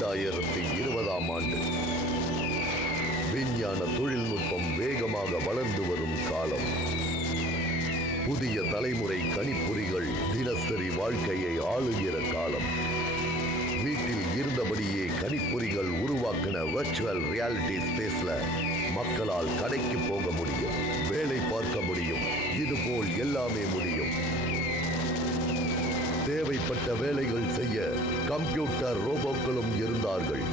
2020ஆம் ஆண்டு. விஞ்ஞான தொழில்நுட்பம் வேகமாக வளர்ந்து வரும் காலம். புதிய தலைமுறை கணிப்பொறிகள் தினசரி வாழ்க்கையை ஆளுகிற காலம். வீட்டில் இருந்தபடியே கணிப்பொறிகள் உருவாக்கின வர்ச்சுவல் ரியாலிட்டி ஸ்பேஸ்ல மக்களால் கடைக்கு போக முடியும், வேலை பார்க்க முடியும், இதுபோல் எல்லாமே முடியும். தேவைப்பட்ட வேலைகள் செய்ய கம்ப்யூட்டர் ரோபோக்களும் இருந்தார்கள்.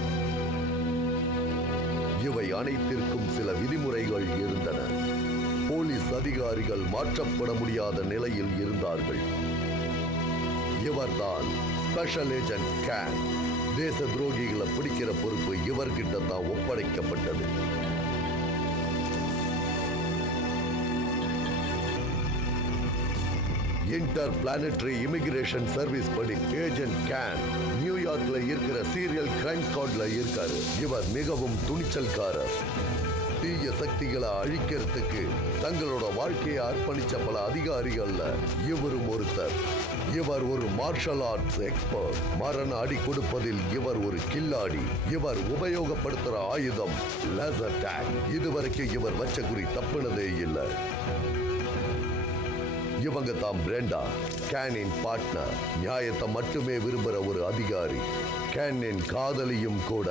இவை அனைத்திற்கும் சில விதிமுறைகள் இருந்தன. போலீஸ் அதிகாரிகள் மாற்றப்பட முடியாத நிலையில் இருந்தார்கள். இவர்தான் ஸ்பெஷல் ஏஜென்ட் கேன். தேச துரோகிகளை பிடிக்கிற பொறுப்பு இவர்கிட்ட தான் ஒப்படைக்கப்பட்டது. இன்டர் பிளானட்டரி இமிகிரேஷன் சர்வீஸ் படி ஏஜென்ட் கேன் நியூயார்க்ல இருக்கிற சீரியல் கிரைம் ஸ்குவாட்ல இருக்காரு. இவர் மிகவும் துணிச்சல்காரர். தீய சக்திகளை அழிக்கிறதுக்கு தங்களோட வாழ்க்கையை அர்ப்பணிச்ச பல அதிகாரிகள்ல இவரும் ஒருத்தர். இவர் ஒரு மார்ஷல் ஆர்ட்ஸ் எக்ஸ்பர்ட். மரண அடி கொடுப்பதில் இவர் ஒரு கில்லாடி. இவர் உபயோகப்படுத்துற ஆயுதம் லேசர் டேக். இதுவரைக்கும் இவர் வச்ச குறி தப்புனதே இல்லை. இவங்க தான் பிரெண்டா, கேனின் பார்ட்னர். நியாயத்தை மட்டுமே விரும்புகிற ஒரு அதிகாரி. கேனின் காதலியும் கூட.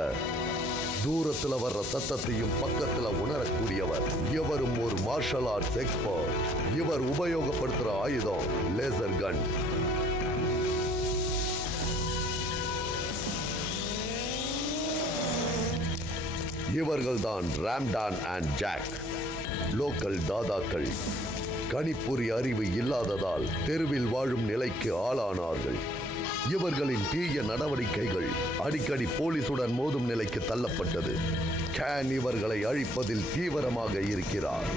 தூரத்துல வர்ற சத்தத்தையும் பக்கத்துல உணரக்கூடியவர். இவரும் ஒரு மார்ஷல் ஆர்ட்ஸ் எக்ஸ்பர்ட். இவர் உபயோகப்படுத்துற ஆயுதம் லேசர் கன். இவர்கள் தான் ராம்டான் அண்ட் ஜாக், லோக்கல் தாதாக்கள். கணிப்பொறி அறிவு இல்லாததால் தெருவில் வாழும் நிலைக்கு ஆளானார்கள். இவர்களின் தீய நடவடிக்கைகள் அடிக்கடி போலீசுடன் மோதும் நிலைக்கு தள்ளப்பட்டது. கேன் இவர்களை அழிப்பதில் தீவிரமாக இருக்கிறார்.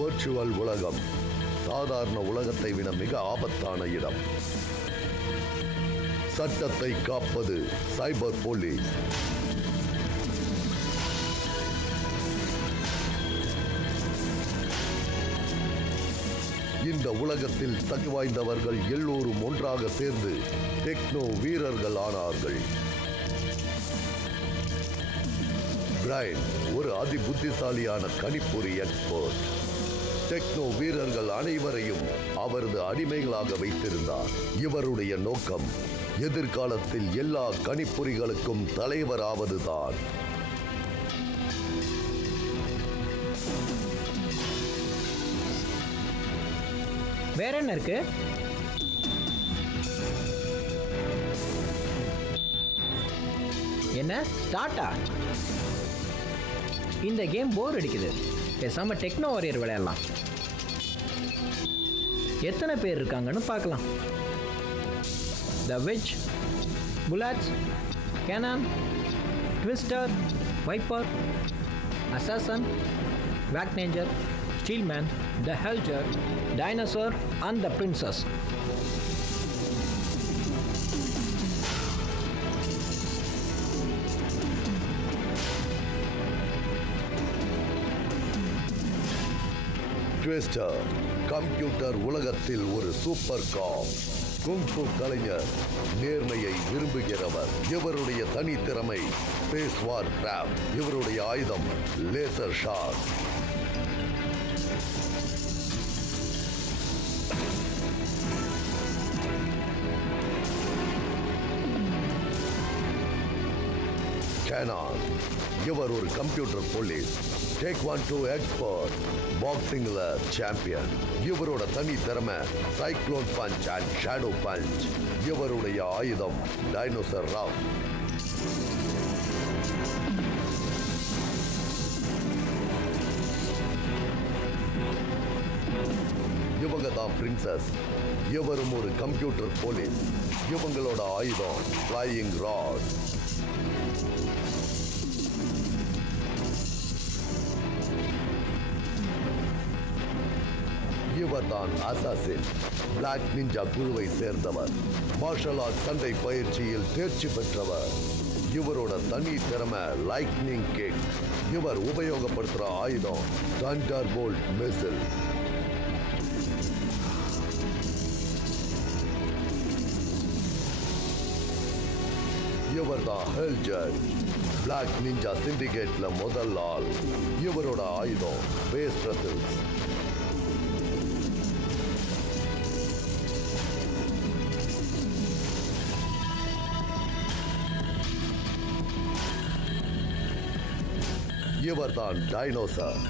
வர்ச்சுவல் உலகம் சாதாரண உலகத்தை விட மிக ஆபத்தான இடம். சட்டத்தை காப்பது சைபர் போலீஸ். இந்த உலகத்தில் சக்தி வாய்ந்தவர்கள் எல்லோரும் ஒன்றாக சேர்ந்து டெக்னோ வீரர்கள் ஆனார்கள். பிரைன் ஒரு அதி புத்திசாலியான கணிப்பொறி எக்ஸ்பர்ட். டெக்னோ வீரர்கள் அனைவரையும் அவரது அடிமைகளாக வைத்திருந்தார். இவருடைய நோக்கம் எதிர்காலத்தில் எல்லா கணிப்பொறிகளுக்கும் தலைவராவதுதான். வேற என்ன இருக்கு? என்ன ஸ்டார்ட்டா? இந்த கேம் போர் அடிக்குது. பேசாம டெக்னோ வாரியர் விளையாடலாம். எத்தனை பேர் இருக்காங்கன்னு பார்க்கலாம். The witch, bullets, cannon, twister, viper, assassin, வேக்னேஞ்சர், ஸ்டீல்மேன், த ஹெல்ஜர், dinosaur and the princess. Twister computer உலகத்தில் ஒரு சூப்பர் காப். குங்ஃபு கலைஞர், நேர்மையை விரும்புகிறவர். இவருடைய தனித்திறமை ஸ்பேஸ் வார் கிராஃப்ட். இவருடைய ஆயுதம் லேசர் ஷாட். கேனான் இவர் ஒரு கம்ப்யூட்டர் போலீஸ். டேக்வாண்டோ எக்ஸ்பர்ட், பாக்ஸிங்ல சாம்பியன். இவரோட தனி திறமை cyclone punch and shadow punch. இவருடைய ஆயுதம் டைனோசர் ராவ். இவங்க தான் பிரின்சஸ். இவரும் ஒரு கம்ப்யூட்டர் போலீஸ். இவங்களோட ஆயுதம் ஃப்ளையிங் ராட். இவர்தான் அசாசின், பிளாக் நிஞ்சா குழுவை சேர்ந்தவர். மார்ஷல் ஆர்ட் சண்டை பயிற்சியில் தேர்ச்சி பெற்றவர். இவரோட தனி திறமை லைட்னிங் கிக். இவர் உபயோகப்படுத்துற ஆயுதம் தண்டர் போல்ட் மிசில். இவர் தான் ஹெல்ஜர், பிளாக் நிஞ்சா சிண்டிகேட்ல முதல் ஆள். இவரோட ஆயுதம் பேஸ் பிரசில்ஸ். இவர் தான் டைனோசர்,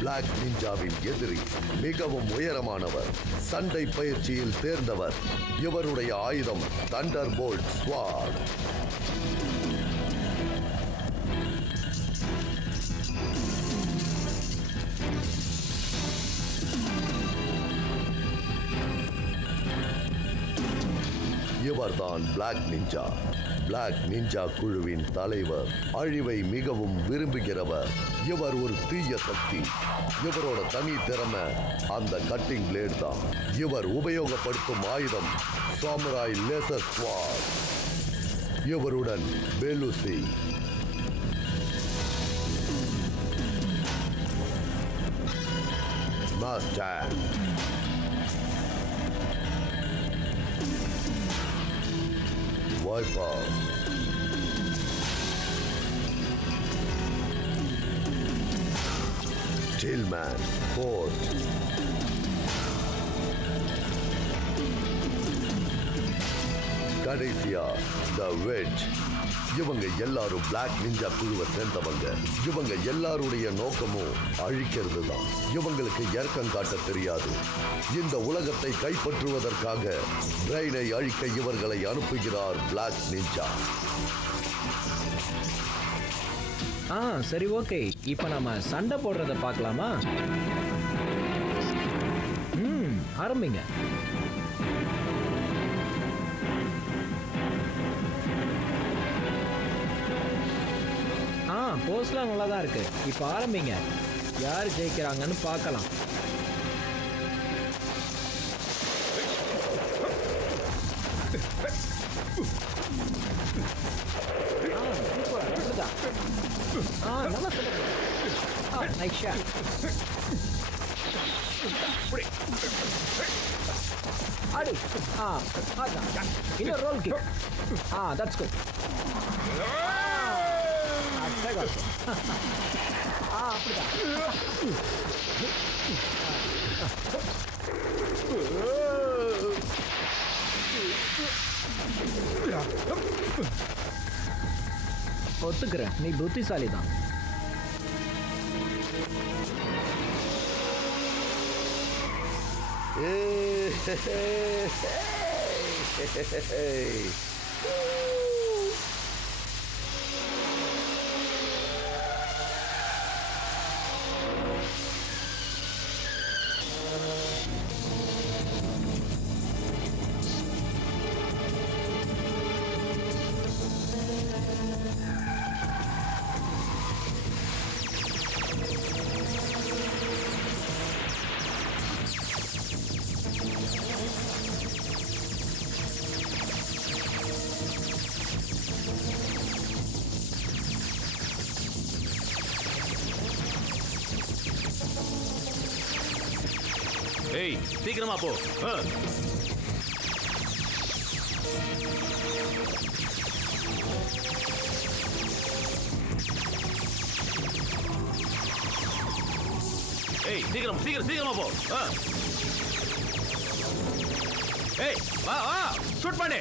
பிளாக் நிஞ்சாவின் எதிரி. மிகவும் உயரமானவர், சண்டை பயிற்சியில் தேர்ந்தவர். இவருடைய ஆயுதம் தண்டர் போல்ட் ஸ்வாட். இவர்தான் பிளாக் நிஞ்சா, பிளாக் நிஞ்சா குழுவின் தலைவர். அழிவை மிகவும் விரும்புகிறவர். இவர் ஒரு தீய சக்தி. இவரோட தனி திறமை அந்த கட்டிங் பிளேட் தான். இவர் உபயோகப்படுத்தும் ஆயுதம் சாமுராய் லேசர் ஸ்வாட். இவருடன் பெலுசி. Master Viper. Tillman, Fort. கடைசியா The Wedge. இவங்க எல்லாரும் பிளாக் நிஞ்சா குழுவை சேர்ந்தவங்க. இவங்க எல்லாருடைய நோக்கமும் அழிக்கிறது தான். இவங்களுக்கு இறக்கம் காட்ட தெரியாது. இந்த உலகத்தை கைப்பற்றுவதற்காக பிரைனை அழிக்க இவர்களை அனுப்புகிறார் பிளாக் நிஞ்சா. சரி, ஓகே. இப்போ நம்ம சண்டை போடுறத பார்க்கலாமா? ஆரம்பிங்க. போஸ்ட்லாம் நல்லா தான் இருக்கு. இப்போ ஆரம்பிங்க. யார் ஜெயிக்கிறாங்கன்னு பார்க்கலாம். நல்லா சொல்லுங்க. Nice shot. அடி. அதான். இன்னொரு ரோல் கிக். That's good. அப்படிதான். ஒத்துக்கிறேன், நீ புத்திசாலி தான். ஏய், சீக்கிரமா போ. ஏய், சீக்கிரமா போ. ஏய், வா ஷூட் பண்ணு.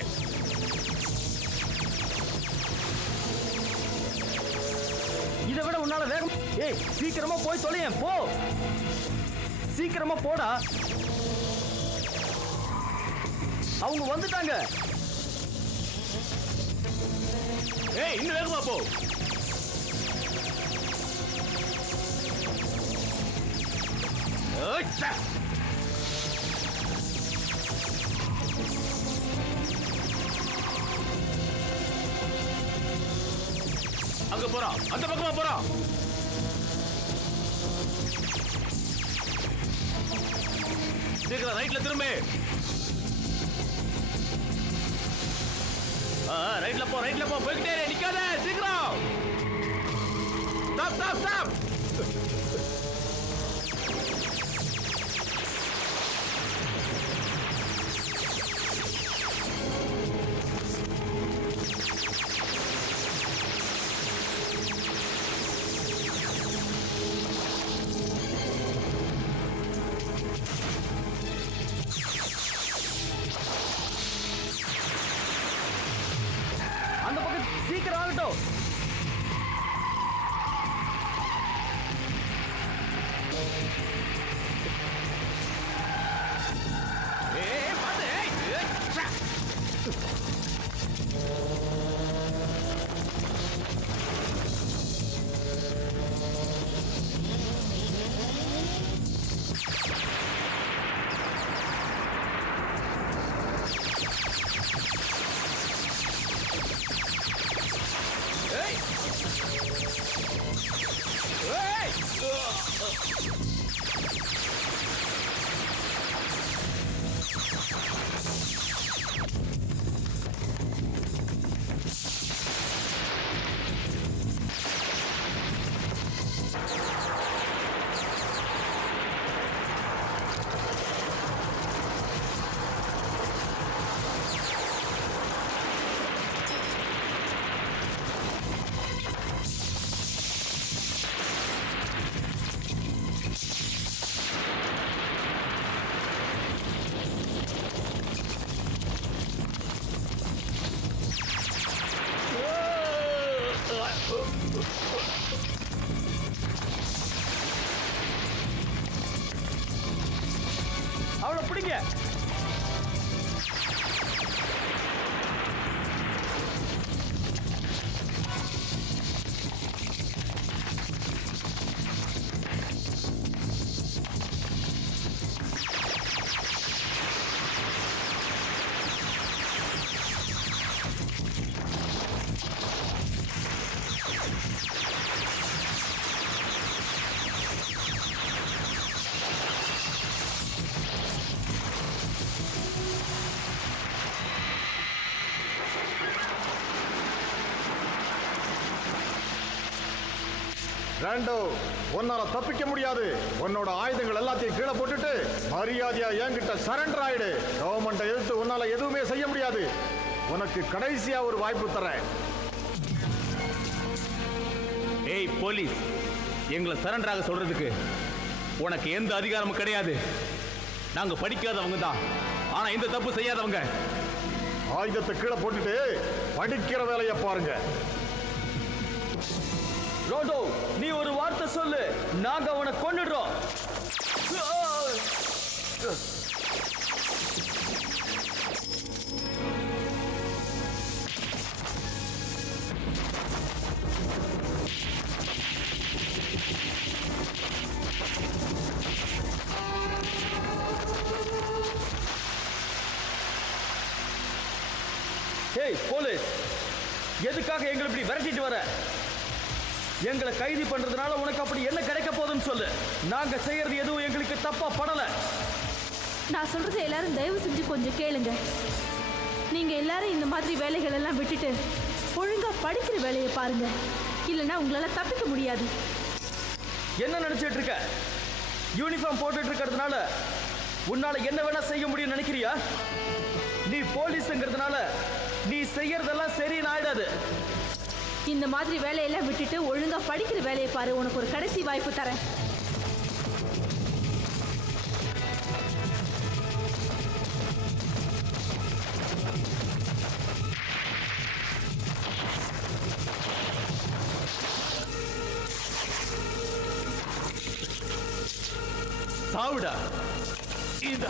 இதை விட உன்னால வேகம். ஏய், சீக்கிரமா போய் தொலையேன். போ, சீக்கிரமா போடா. அவங்க வந்துட்டாங்க. ஏய், இன்னும் வேகமா போ. அங்க போறான், அந்த பக்கமா போறான். சீக்கிரம் ரைட்ல திரும்ப. ரைட்ல போ போய்கிட்டே இரு, நிக்காத சீக்கிரம். ஸ்டாப். அந்த பக்கம் சீக்கிரம் ஆகட்டும். ஏய் பாத்து ஏய் ச்சே. ஏய் அவளை பிடிங்க. ராண்டோ, உன்னால தப்பிக்க முடியாது. உன்னோட ஆயுதங்கள் எல்லாத்தையும் கீழே போட்டுட்டு மரியாதையா என்கிட்ட சரண்டர் ஆயிடு. கவர்மெண்ட்டை எதிர்த்து உன்னால எதுவுமே செய்ய முடியாது. உனக்கு கடைசியா ஒரு வாய்ப்பு தரேன். ஏய் போலீஸ், எங்களை சரண்டராக சொல்றதுக்கு உனக்கு எந்த அதிகாரமும் கிடையாது. நாங்க படிக்காதவங்க தான், ஆனா இந்த தப்பு செய்யாதவங்க. ஆயுதத்தை கீழே போட்டுட்டு படிக்கிற வேலையை பாருங்க. ரோடோ, நீ ஒரு வார்த்தை சொல்லு, நாங்க அவனை கொன்னுடுறோம். ஏய் போலீஸ், எதுக்காக எங்களை இப்படி விரட்டிட்டு வர? எங்களை கைது பண்றதுனால உனக்கு அப்படி என்ன கிடைக்க போகுதுன்னு சொல்லு. நாங்க செய்யறது எதுவும் எங்களுக்கு தப்பா படல. நான் சொல்றது எல்லாரும் தயவு செஞ்சு கொஞ்சம் கேளுங்க. நீங்க எல்லாரும் இந்த மாதிரி வேலைகள் எல்லாம் விட்டுட்டு ஒழுங்கா படிக்கிற வேலையை பாருங்க, இல்லைன்னா உங்களால தப்பிக்க முடியாது. என்ன நினைச்சிட்டு இருக்க? யூனிஃபார்ம் போட்டுட்டு இருக்கிறதுனால உன்னால என்ன வேணா செய்ய முடியும் நினைக்கிறியா? நீ போலீஸ்ங்கிறதுனால நீ செய்யறதெல்லாம் சரின்னு ஆயிடாது. இந்த மாதிரி வேலையெல்லாம் விட்டுட்டு ஒழுங்கா படிக்கிற வேலையை பாரு. உனக்கு ஒரு கடைசி வாய்ப்பு தரேன். சாவுடா. இந்த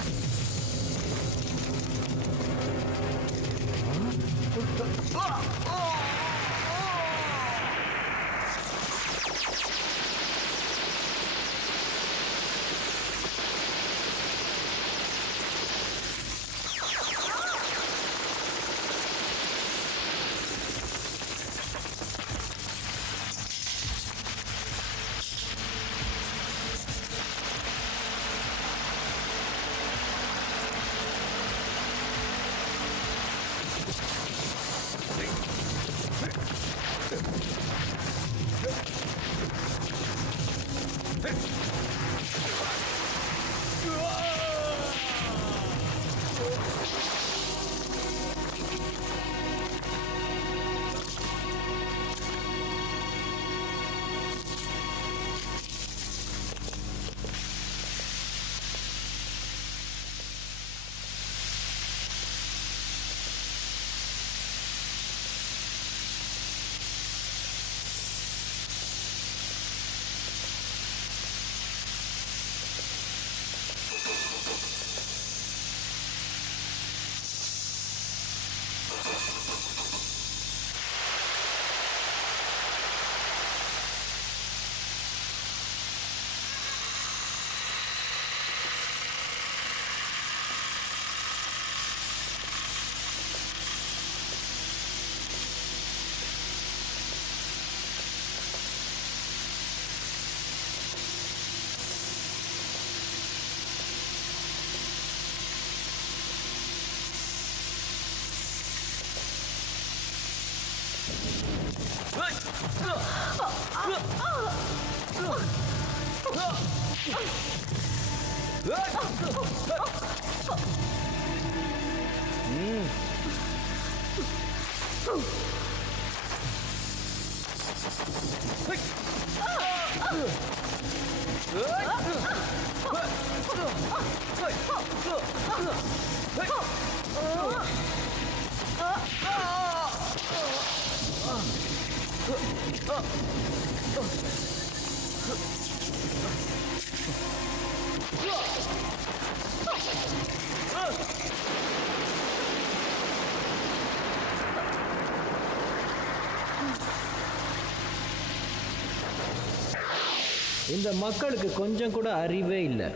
இந்த மக்களுக்கு கொஞ்சம் கூட அறிவே இல்லை.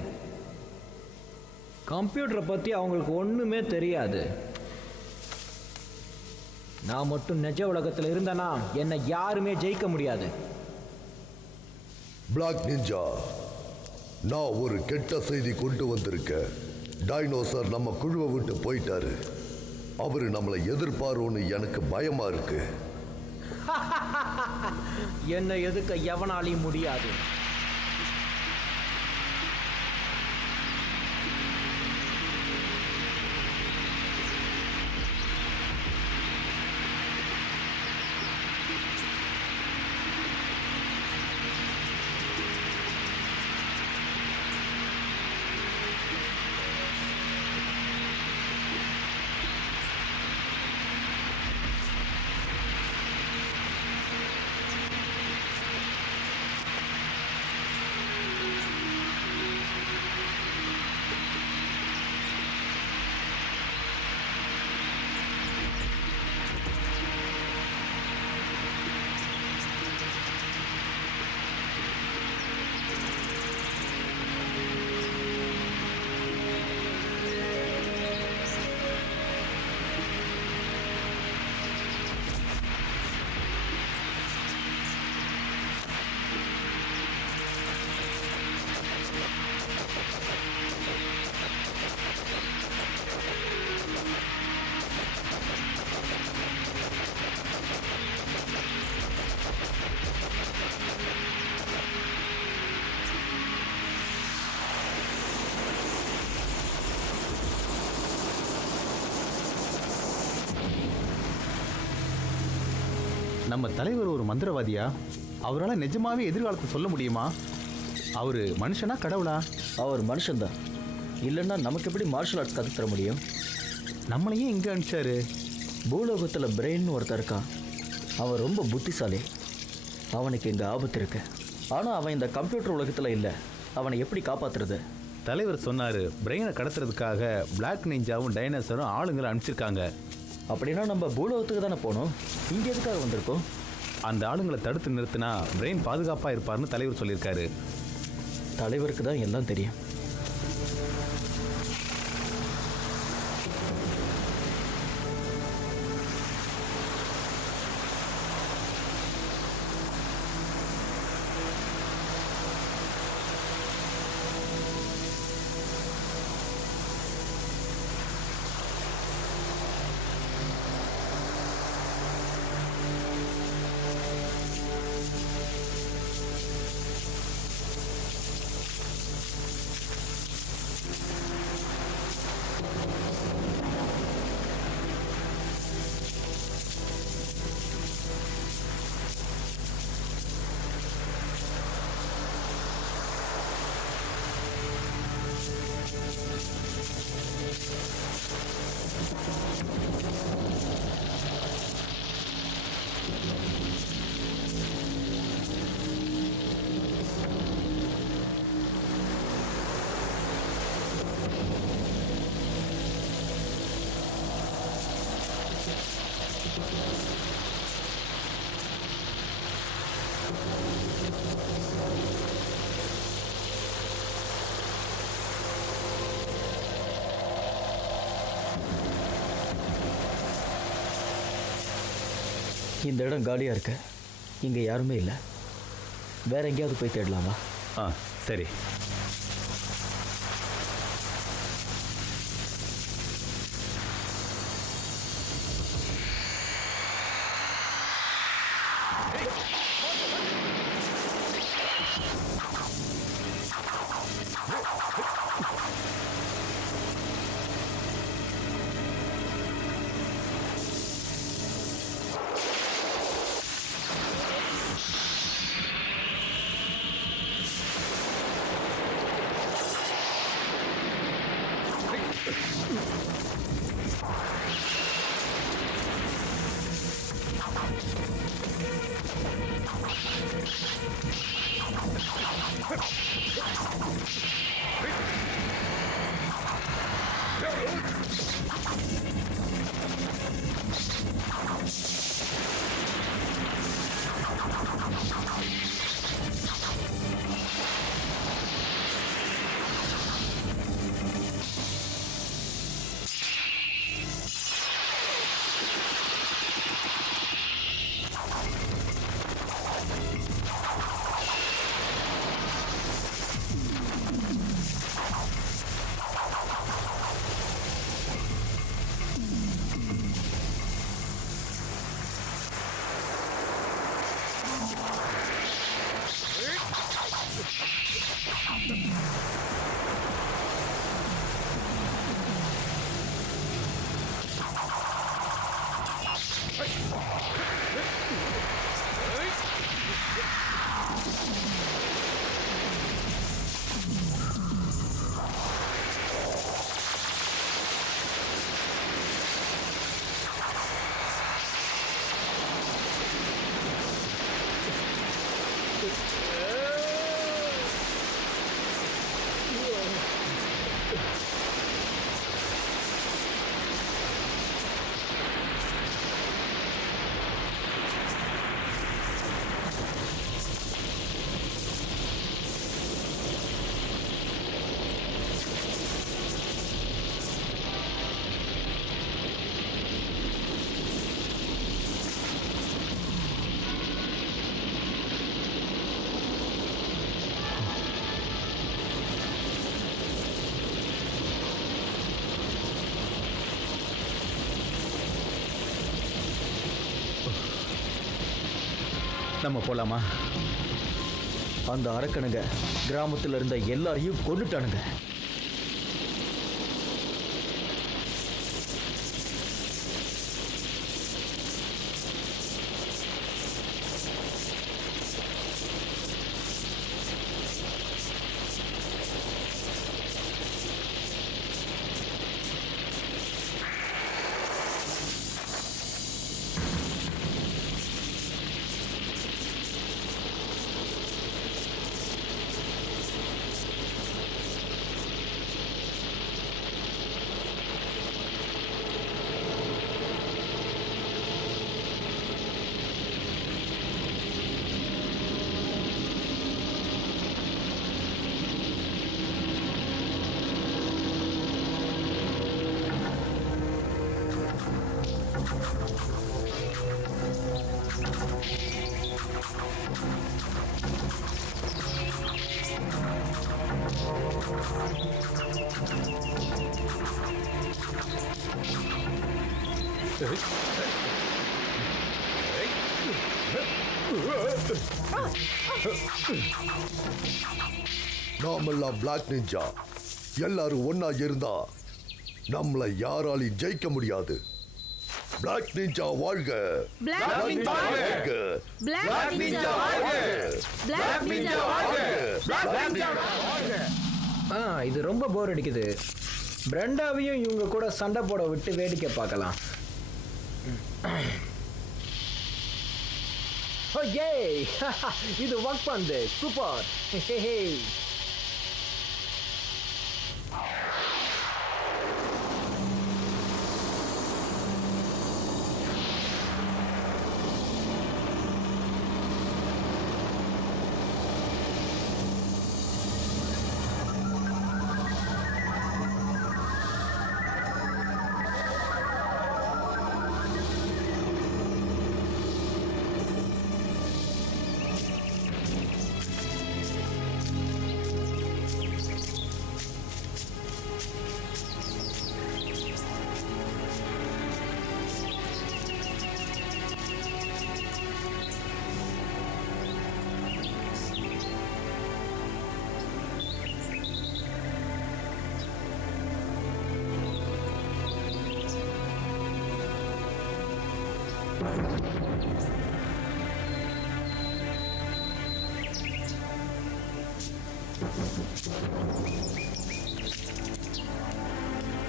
கம்ப்யூட்டரை பற்றி அவங்களுக்கு ஒன்றுமே தெரியாது. நான் மட்டும் நிஜ உலகத்தில் இருந்தேனா என்னை யாருமே ஜெயிக்க முடியாது. பிளாக் நிஞ்சா, நான் ஒரு கெட்ட செய்தி கொண்டு வந்திருக்கேன். டைனோசர் நம்ம குழுவை விட்டு போயிட்டாரு. அவரு நம்மளை எதிர்பாருன்னு எனக்கு பயமா இருக்கு. என்னை எதுக்க எவனாலையும் முடியாது. நம்ம தலைவர் ஒரு மந்திரவாதியா? அவரால் நிஜமாவே எதிர்காலத்தை சொல்ல முடியுமா? அவரு மனுஷனா கடவுளா? அவர் மனுஷன்தான். இல்லைன்னா நமக்கு எப்படி மார்ஷல் ஆர்ட்ஸ் கற்றுத்தர முடியும்? நம்மளையும் இங்கே அனுப்பிச்சாரு. பூலோகத்தில் பிரெயின் ஒருத்தர் இருக்கான். அவன் ரொம்ப புத்திசாலி. அவனுக்கு இங்கே ஆபத்து இருக்கு. ஆனால் அவன் இந்த கம்ப்யூட்டர் உலகத்தில் இல்லை. அவனை எப்படி காப்பாற்றுறது? தலைவர் சொன்னார், பிரெயினை கடத்துறதுக்காக பிளாக் நிஞ்சாவும் டைனோசரும் ஆளுங்களை அனுப்பிச்சிருக்காங்க. அப்படின்னா நம்ம பூலோகத்துக்கு தானே போகணும். இங்கே எதுக்காக வந்திருக்கோம்? அந்த ஆளுங்களை தடுத்து நிறுத்தினா பிரெயின் பாதுகாப்பாக இருப்பார்னு தலைவர் சொல்லியிருக்காரு. தலைவருக்கு தான் எல்லாம் தெரியும். இந்த இடம் காலியாக இருக்கு. இங்கே யாருமே இல்லை. வேற எங்கேயாவது போய் தேடலாமா? சரி. நம்ம போலாமா? அந்த அரக்கனுங்க கிராமத்துல இருந்த எல்லாரையும் கொண்டுட்டானுங்க. நாமெல்லாம் பிளாக் நிஞ்சா எல்லாரும் ஒன்னா இருந்தா நம்மளை யாராலையும் ஜெயிக்க முடியாது. பிளாக் நிஞ்சா வாழ்க! Black Ninja வாழ்க! Black Ninja வாழ்க! Black Ninja வாழ்க! இது ரொம்ப போர் அடிக்குது. பிரண்டாவையும் இவங்க கூட சண்டை போட விட்டு வேடிக்கை பார்க்கலாம். இது ஒர்க் பண்ணுது. சூப்பர்.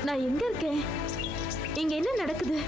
நான் எங்க இருக்கேன்? இங்க என்ன நடக்குது?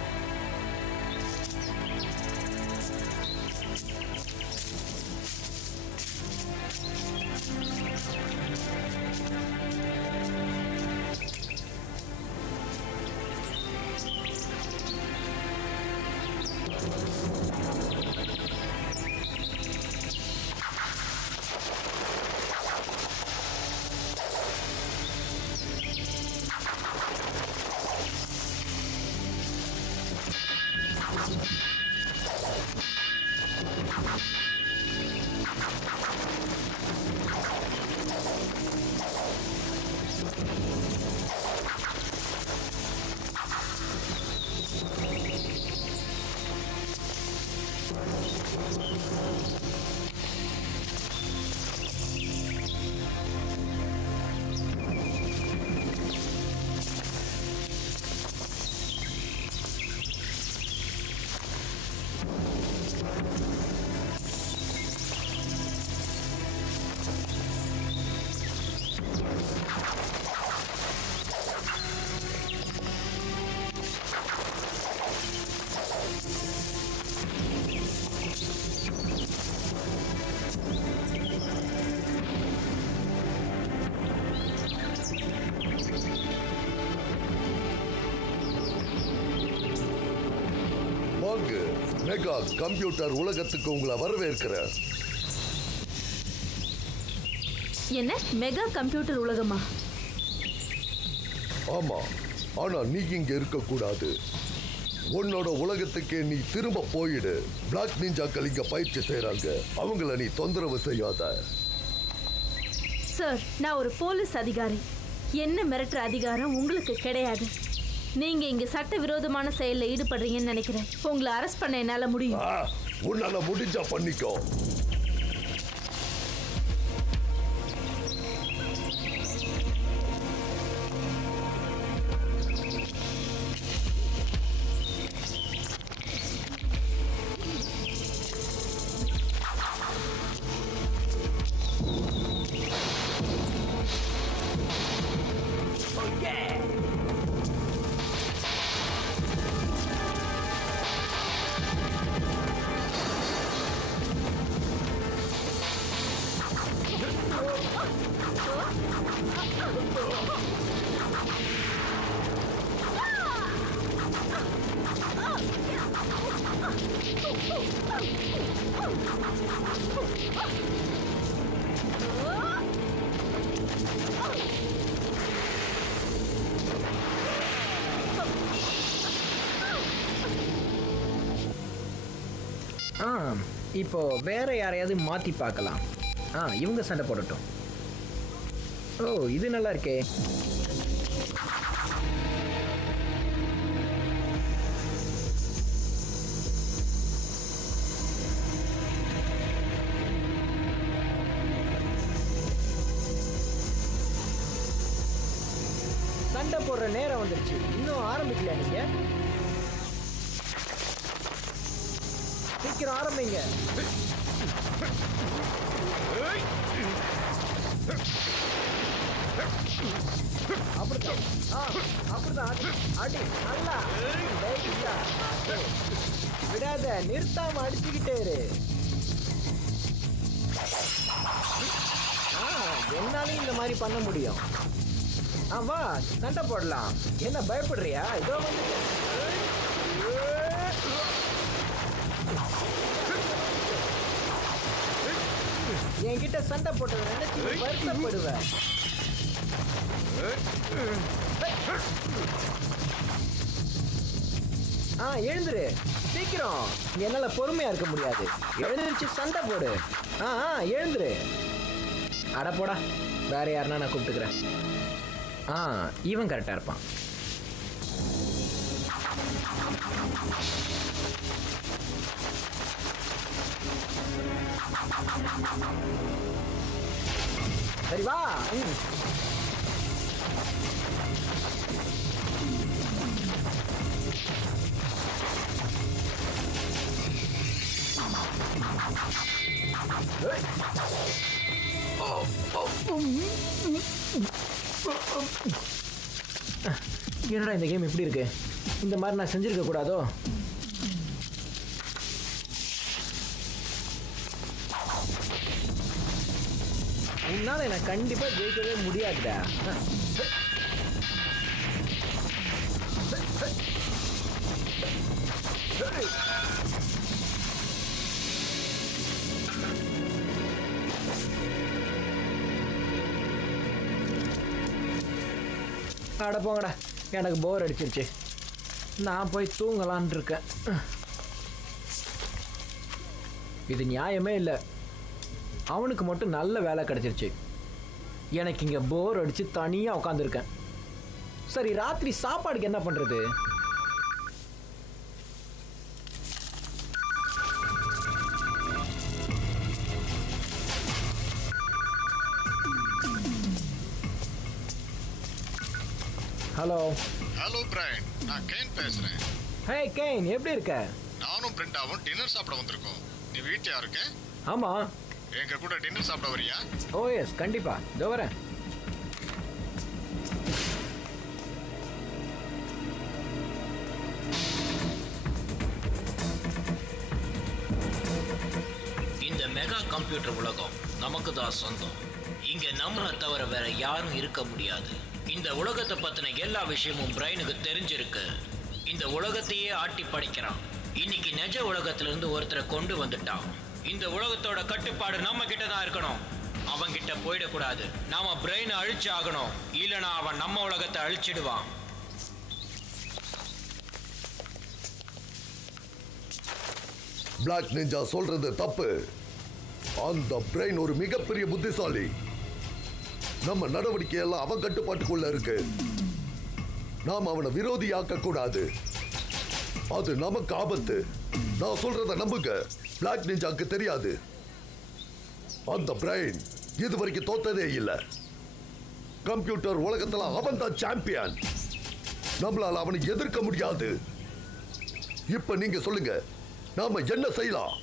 வாங்க, மெகா கம்ப்யூட்டர் உலகத்துக்கு உங்களை வரவேற்கிறேன். என்ன மெகா கம்ப்யூட்டர் உலகமா? ஆமா, ஆனா நீ இங்க இருக்கக்கூடாது. உன்னோட உலகத்துக்கே நீ திரும்ப போயிடு. பிளாக் நிஞ்சாக்கள் இங்க பயிற்சி செய்யறாங்க, அவங்கள நீ தொந்தரவு செய்யாத. சார், நான் ஒரு போலீஸ் அதிகாரி. என்ன மிரட்டுற அதிகாரம் உங்களுக்கு கிடையாது. நீங்க இங்க சட்டவிரோதமான செயல்ல ஈடுபடுறீங்கன்னு நினைக்கிறேன். உங்களை அரெஸ்ட் பண்ண என்னால முடியும். உன்னால முடிஞ்சா பண்ணிக்கோ. இப்போ வேற யாரையாவது மாத்தி பார்க்கலாம். இவங்க சண்டை போடட்டும். ஓ, இது நல்லா இருக்கே. சண்டை போடுற நேரம் வந்துருச்சு. இன்னும் ஆரம்பிக்கல நீங்க? சீக்கிரம் ஆரம்பிங்க. அப்படிதான் அடி நல்லா விடாத, நிறுத்தாம அடிச்சுக்கிட்டே இரு. என்னாலும் இந்த மாதிரி பண்ண முடியும். வா, சண்டை போடலாம். என்ன பயப்படுறியா? இதோ வந்து என்கிட்ட சண்டை போட்டது நினைச்சு வருத்தப்படுவேன். எழுந்துரு சீக்கிரம். என்னால பொறுமையா இருக்க முடியாது. எழுந்திருச்சு சண்டை போடு. எழுந்துரு. அட போடா, வேற யாருன்னா நான் கூப்பிட்டுக்கிறேன். இவன் கரெக்டா இருப்பான். சரி வா. என்னடா இந்த கேம் எப்படி இருக்கு? இந்த மாதிரி நான் செஞ்சிருக்க கூடாதோ? உன்னால எனக்கு கண்டிப்பா ஜெயிக்கவே முடியாதுடா. அட போங்கடா, எனக்கு போர் அடிச்சிருச்சு. நான் போய் தூங்கலான் இருக்கேன். இது நியாயமே இல்லை. அவனுக்கு மட்டும் நல்ல வேலை கிடைச்சிருச்சு. எனக்கு இங்கே போர் அடிச்சு தனியாக உட்காந்துருக்கேன். சரி, ராத்திரி சாப்பாடுக்கு என்ன பண்ணுறது? ஹலோ. ஹலோ பிரைன், நான் கேன் பேசுறேன். ஹே கேன், எப்படி இருக்க? நானும் பிரெண்டாவும் டின்னர் சாப்பிட வந்திருக்கோம். நீ வீட்லயா இருக்க? ஆமா. எங்க கூட டின்னர் சாப்பிட வரியா? ஓ எஸ், கண்டிப்பா. இதோ வரேன். இந்த மெகா கம்ப்யூட்டர் உலகம் நமக்கு தான் சொந்தம். இங்க நம்மளை தவிர வேற யாரும் இருக்க முடியாது. இந்த உலகத்தை பத்தின எல்லா விஷயமும் பிரைனுக்கு தெரிஞ்சிருக்கு. இந்த உலகத்தையே ஆட்டி படைக்கிறான். இன்னைக்கு நிஜ உலகத்துல இருந்து ஒருத்தரை கொண்டு வந்துட்டான். இந்த உலகத்தோட கட்டுப்பாடு நம்ம கிட்ட தான் இருக்கணும். அவன் கிட்ட போயிடக்கூடாது. நாம பிரெயினை அழிச்சு ஆகணும், இல்லனா அவன் நம்ம உலகத்தை அழிச்சிடுவான். பிளாக் நிஞ்சா சொல்றது தப்பு. அந்த பிரெயின் ஒரு மிகப்பெரிய புத்திசாலி. நம்ம நடவடிக்கை எல்லாம் அவன் கட்டுப்பாட்டுக்குள்ள இருக்கு. நாம் அவனை விரோதியாக்க கூடாது. அது நமக்கு ஆபத்து. நான் சொல்றத நம்புங்க. பிளாக் நிஞ்சாக்கு தெரியாது, அந்த பிரெயின் இதுவரைக்கும் தோத்ததே இல்லை. கம்ப்யூட்டர் உலகத்துல அவன் தான் சாம்பியன். நம்மளால அவனை எதிர்க்க முடியாது. இப்ப நீங்க சொல்லுங்க, நாம என்ன செய்யலாம்?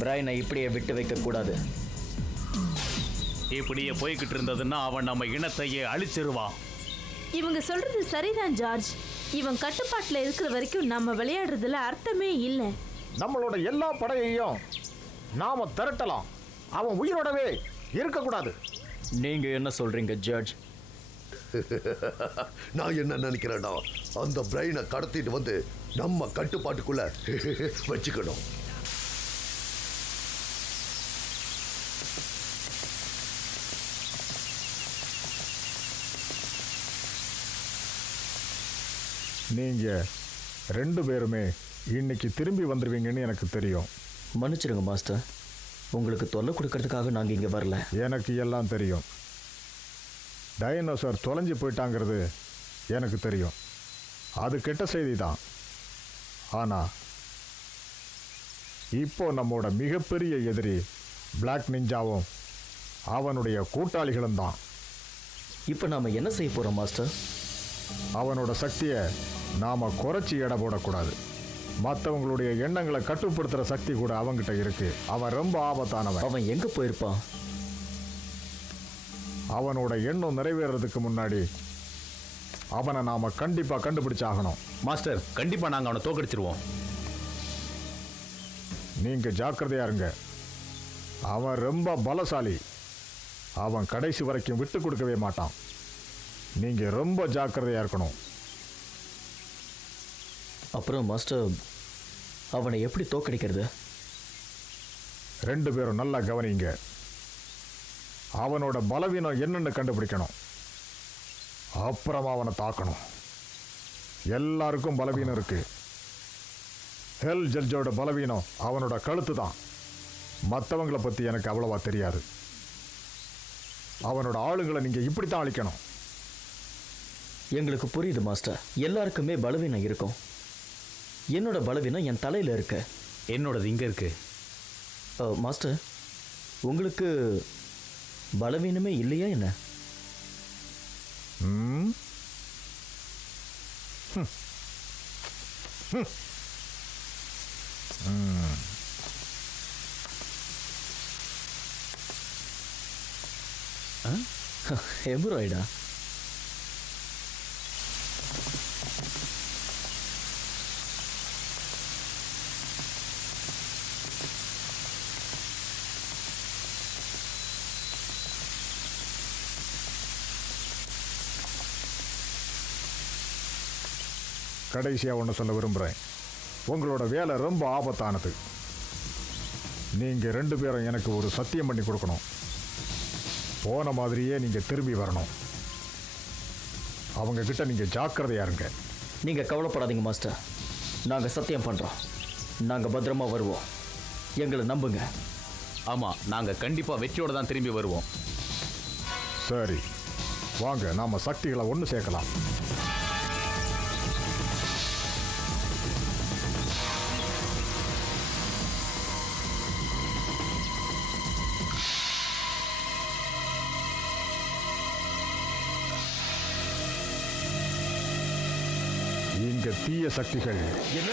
பிரைனை இப்படியே விட்டு வைக்க கூடாது. இப்படியே போய்கிட்டு இருந்ததுன்னா அவன் நம்ம இனத்தையே அழிச்சிருவான். இவங்க சொல்றது சரிதான் ஜார்ஜ். இவன் கட்டுப்பாட்டுல இருக்கிற வரைக்கும் நம்ம விளையாடுறதுல அர்த்தமே இல்லை. நம்மளோட எல்லா படையையும் நாம திரட்டலாம். அவன் உயிரோடவே இருக்கக்கூடாது. நீங்க என்ன சொல்றீங்க ஜட்ஜ்? நான் என்ன நினைக்கிறேன்னா, அந்த பிரெயினை கடத்திட்டு வந்து நம்ம கட்டுப்பாட்டுக்குள்ள வச்சுக்கணும். நீங்க 2 பேருமே இன்னைக்கு திரும்பி வந்துருவீங்கன்னு எனக்கு தெரியும். மன்னிச்சிடுங்க மாஸ்டர், உங்களுக்கு தொல்லை கொடுக்கறதுக்காக நாங்கள் இங்கே வரல. எனக்கு எல்லாம் தெரியும். டைனோசர் தொலைஞ்சு போயிட்டாங்கிறது எனக்கு தெரியும். அது கெட்ட செய்தி தான். ஆனால் இப்போ நம்மோட மிகப்பெரிய எதிரி பிளாக் நிஞ்சாவும் அவனுடைய கூட்டாளிகளும் தான். இப்போ நாம் என்ன செய்ய போகிறோம் மாஸ்டர்? அவனோட சக்தியை நாம் குறைச்சி எடை போடக்கூடாது. மற்றவங்களுடைய எண்ணங்களை கட்டுப்படுத்துகிற சக்தி கூட அவன்கிட்ட இருக்கு. அவன் ரொம்ப ஆபத்தானவன். அவன் எங்கே போயிருப்பான்? அவனோட எண்ணம் நிறைவேறதுக்கு முன்னாடி அவனை நாம கண்டிப்பா கண்டுபிடிச்சாகணும். மாஸ்டர், கண்டிப்பா நாங்க அவனை தோக்கடிச்சிருவோம். நீங்க ஜாக்கிரதையா இருங்க. அவன் ரொம்ப பலசாலி. அவன் கடைசி வரைக்கும் விட்டு கொடுக்கவே மாட்டான். நீங்க ரொம்ப ஜாக்கிரதையா இருக்கணும். அப்புறம் மாஸ்டர், அவனை எப்படி தோக்கடிக்கிறது? 2 பேரும் நல்லா கவனிங்க. அவனோட பலவீனம் என்னன்னு கண்டுபிடிக்கணும். அப்புறமா அவனை தாக்கணும். எல்லாருக்கும் பலவீனம் இருக்கு. ஹெல் ஜட்ஜோட பலவீனம் அவனோட கழுத்து தான். மற்றவங்களை பற்றி எனக்கு அவ்வளவா தெரியாது. அவனோட ஆளுங்களை நீங்கள் இப்படி தான் அழிக்கணும். எங்களுக்கு புரியுது மாஸ்டர். எல்லாருக்குமே பலவீனம் இருக்கும். என்னோட பலவீனம் என் தலையில் இருக்கு. என்னோடது இங்க இருக்கு. மாஸ்டர், உங்களுக்கு பலவீனமே இல்லையா என்ன? ம் ஹெமராய்டா? கடைசியாக ஒன்று சொல்ல விரும்புகிறேன். உங்களோட வேலை ரொம்ப ஆபத்தானது. நீங்கள் 2 பேரும் எனக்கு ஒரு சத்தியம் பண்ணி கொடுக்கணும். போன மாதிரியே நீங்கள் திரும்பி வரணும். அவங்க கிட்ட நீங்கள் ஜாக்கிரதையா இருங்க. நீங்கள் கவலைப்படாதீங்க மாஸ்டர். நாங்கள் சத்தியம் பண்ணுறோம். நாங்கள் பத்திரமா வருவோம். எங்களை நம்புங்க. ஆமா, நாங்க கண்டிப்பா வெற்றியோட தான் திரும்பி வருவோம். சரி, வாங்க நாம சக்திகளை ஒன்று சேர்க்கலாம். இங்க தீய சக்திகள் என்ன?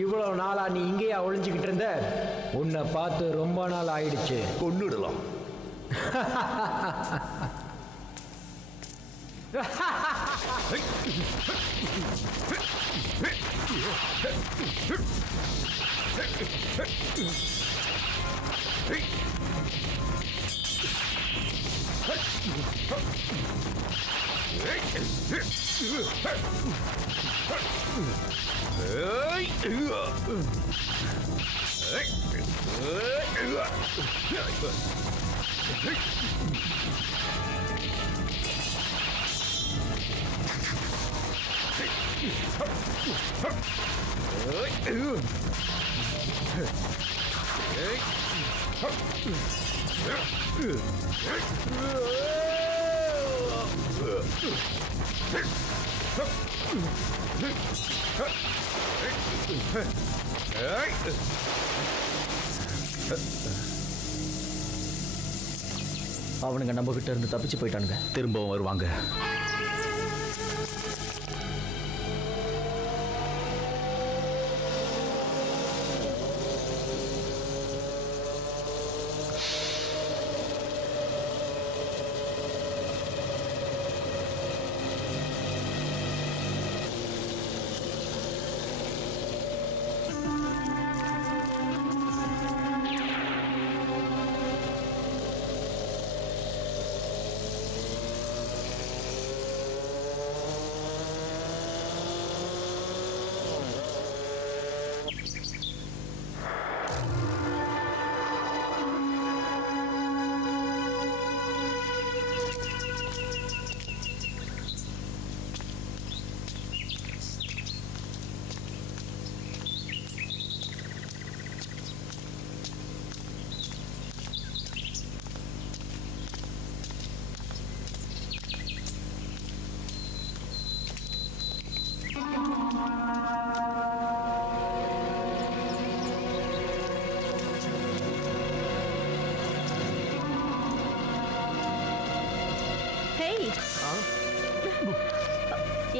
இவ்வளவு நாளா நீ இங்கேயா ஒளிஞ்சுக்கிட்டு இருந்த? உன்னை பார்த்து ரொம்ப நாள் ஆயிடுச்சு. கொன்னுடலாம். அவனுங்க நம்ம கிட்ட இருந்து தப்பிச்சு போயிட்டானுங்க. திரும்பவும் வருவாங்க.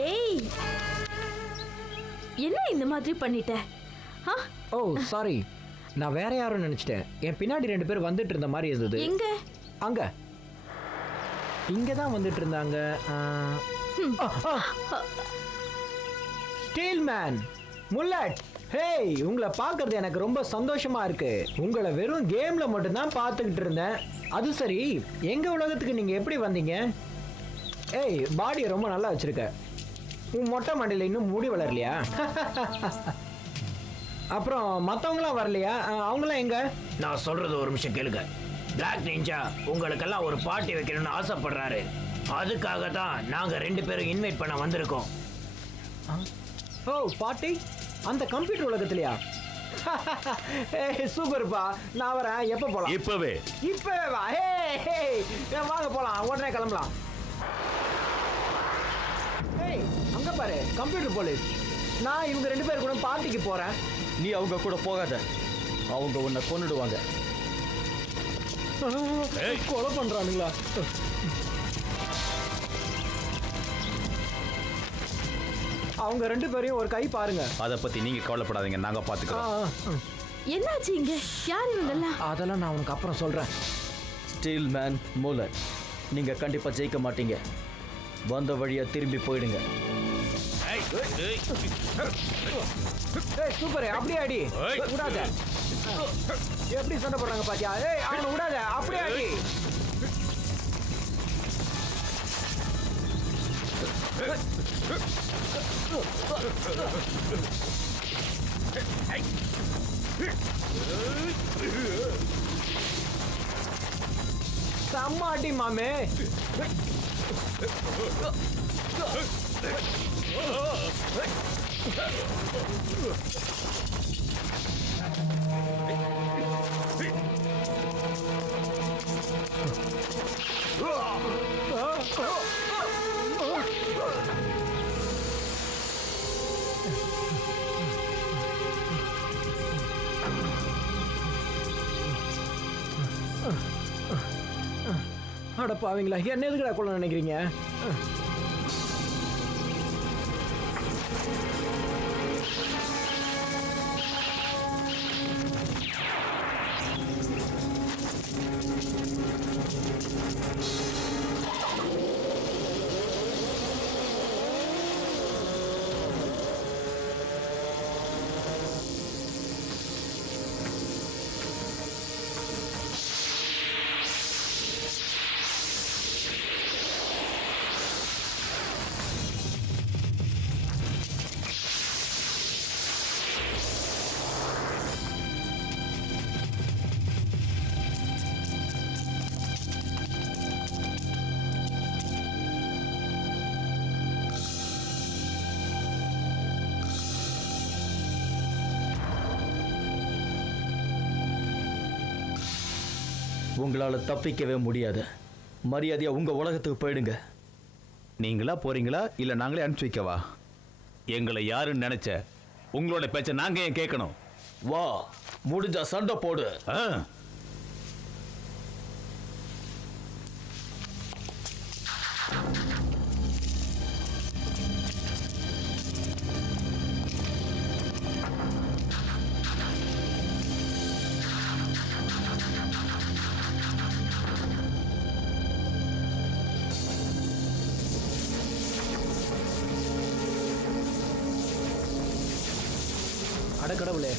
ஏய், என்ன இந்த மாதிரி பண்ணிட்ட? ஓ சாரி, நான் வேற யாரும் நினைச்சிட்டேன். என் பின்னாடி 2 பேர் வந்துட்டு இருந்த மாதிரி இருந்தது. எங்க? அங்க இங்க தான் வந்துட்டு இருந்தாங்க. ஸ்டீல் மேன், முல்லட், ஹேய், உங்களை பார்க்கறது எனக்கு ரொம்ப சந்தோஷமா இருக்கு. உங்களை வெறும் கேம்ல மட்டும்தான் பார்த்துக்கிட்டு இருந்தேன். அது சரி, எங்க உலகத்துக்கு நீங்க எப்படி வந்தீங்க? ஏய், பாடியை ரொம்ப நல்லா வச்சிருக்க. உன் மொட்டை மண்டையில் இன்னும் முடி வளரலையா? அப்புறம் மற்றவங்களாம் வரலையா? அவங்களாம் எங்க? நான் சொல்றது ஒரு நிமிஷம் கேளுங்க. பிளாக் நிஞ்சா உங்களுக்கெல்லாம் ஒரு பார்ட்டி வைக்கணும்னு ஆசைப்படுறாரு. அதுக்காக தான் நாங்க 2 பேரும் இன்வைட் பண்ண வந்திருக்கோம். ஓ, பார்ட்டி? அந்த கம்ப்யூட்டர் உலகத்திலையா? சூப்பர்ப்பா, நான் வரேன். எப்போ போலாம்? இப்பவே வா. ஹே, வாங்க போலாம், உடனே கிளம்பலாம். ஏய், அங்க பாரு, கம்ப்யூட்டர் போலீஸ். நான் இவங்க 2 பேர் கூட பார்ட்டிக்கு போறேன். நீ அவங்க கூட போகாத, அவங்க உன்னை கொன்னுடுவாங்க. கொலை பண்றானுங்களா? அவங்க 2 பேரையும் ஒரு கை பாருங்க. அதை பத்தி நீங்க கவலைப்படாதீங்க, நாங்க பாத்துக்கிறோம். என்னாச்சு இங்க? யார் இவங்கெல்லாம்? அதெல்லாம் நான் உனக்கு அப்புறம் சொல்றேன். ஸ்டீல் மேன், முல்லட், நீங்க கண்டிப்பா ஜெயிக்க மாட்டீங்க. வந்த வழியா திரும்பி போயிடுங்க. ஏய், சூப்பர், அப்படியே அடி. விடாத. எப்படி சண்டை போடுறாங்க பாத்தியா? ஏய், அவனை விடாத, அப்படியே அடி. செம்ம அடி மாமே. அட பாவீங்களா, என்ன எதுக்குடா கொள்ள நினைக்கிறீங்க? உங்களால தப்பிக்கவே முடியாது. மரியாதையா உங்க உலகத்துக்கு போயிடுங்க. நீங்களா போறீங்களா இல்ல நாங்களே அனுப்பிச்சு வைக்கவா? எங்களை யாருன்னு நினைச்ச உங்களோட பேச்ச நாங்க ஏன் கேட்கணும்? வா, முடிஞ்சா சண்டை போடு. அடக்கடவுளே,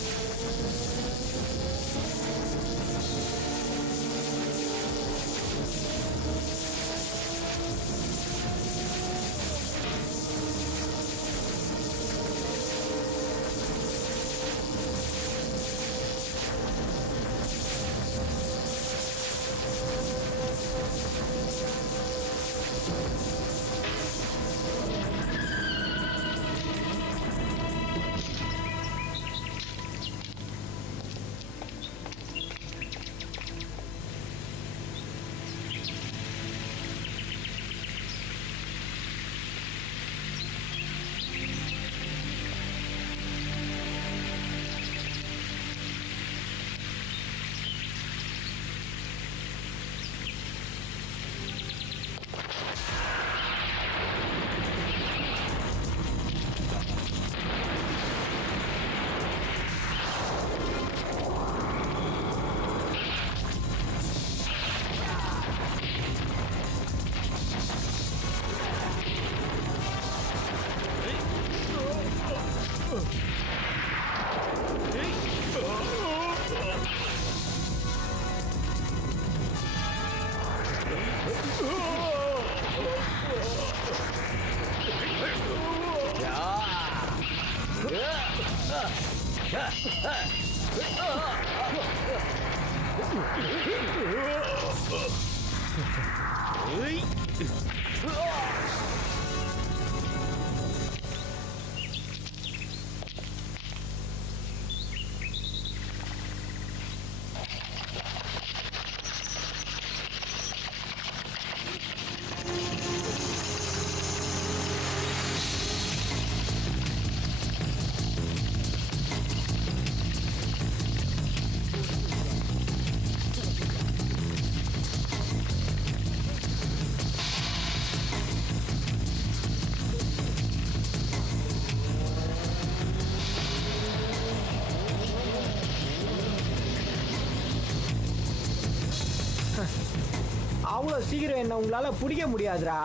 அவ்வளோ சீக்கிரம் என்ன உங்களால பிடிக்க முடியாதுடா.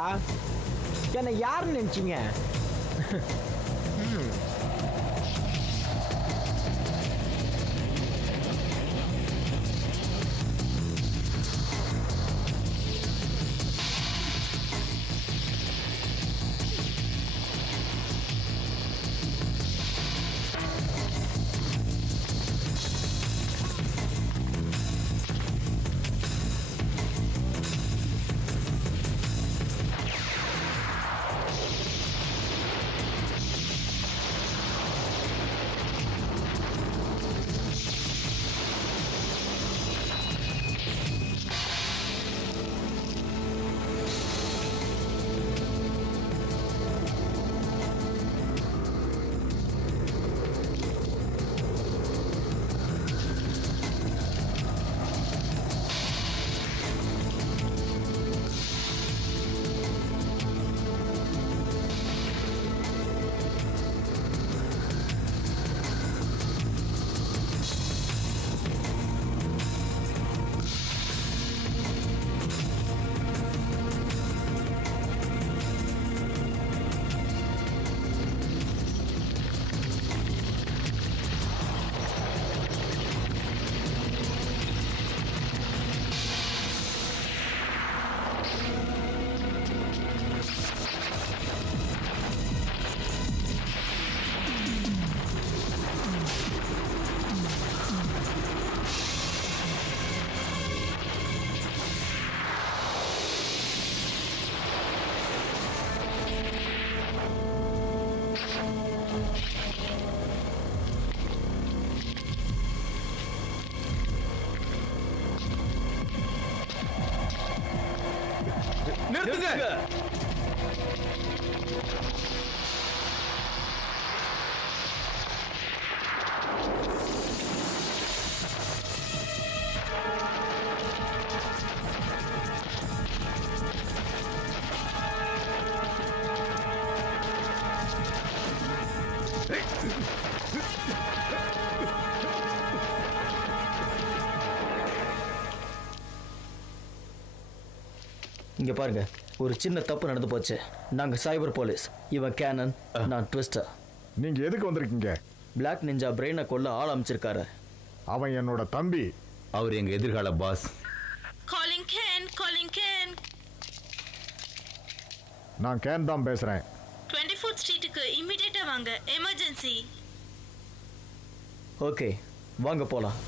என்னை யாருன்னு நினைச்சீங்க? இங்க பாருங்க, ஒரு சின்ன தப்பு நடந்து போச்சு. நாங்க சைபர் போலீஸ். இவன் கேனன், நான் ட்விஸ்டர். நீங்க எதுக்கு வந்திருக்கீங்க? பிளாக் நிஞ்சா பிரெயினை கொல்ல ஆள் அமைச்சிருக்காரு. அவன் என்னோட தம்பி. அவர் எங்க எதிர்கால பாஸ். Calling can. நான் கேன் தான் பேசுறேன். 24th ஸ்ட்ரீட்டுக்கு இமிடியேட்டா வாங்க, எமர்ஜென்சி. ஓகே, வாங்க போலாம்.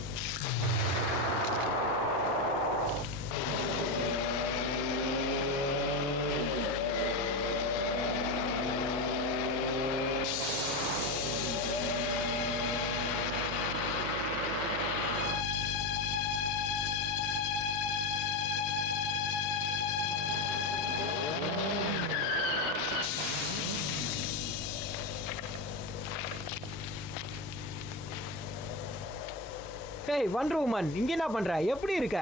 ஹேய் வண்டர் உமன், இங்க என்ன பண்ற? எப்படி இருக்க?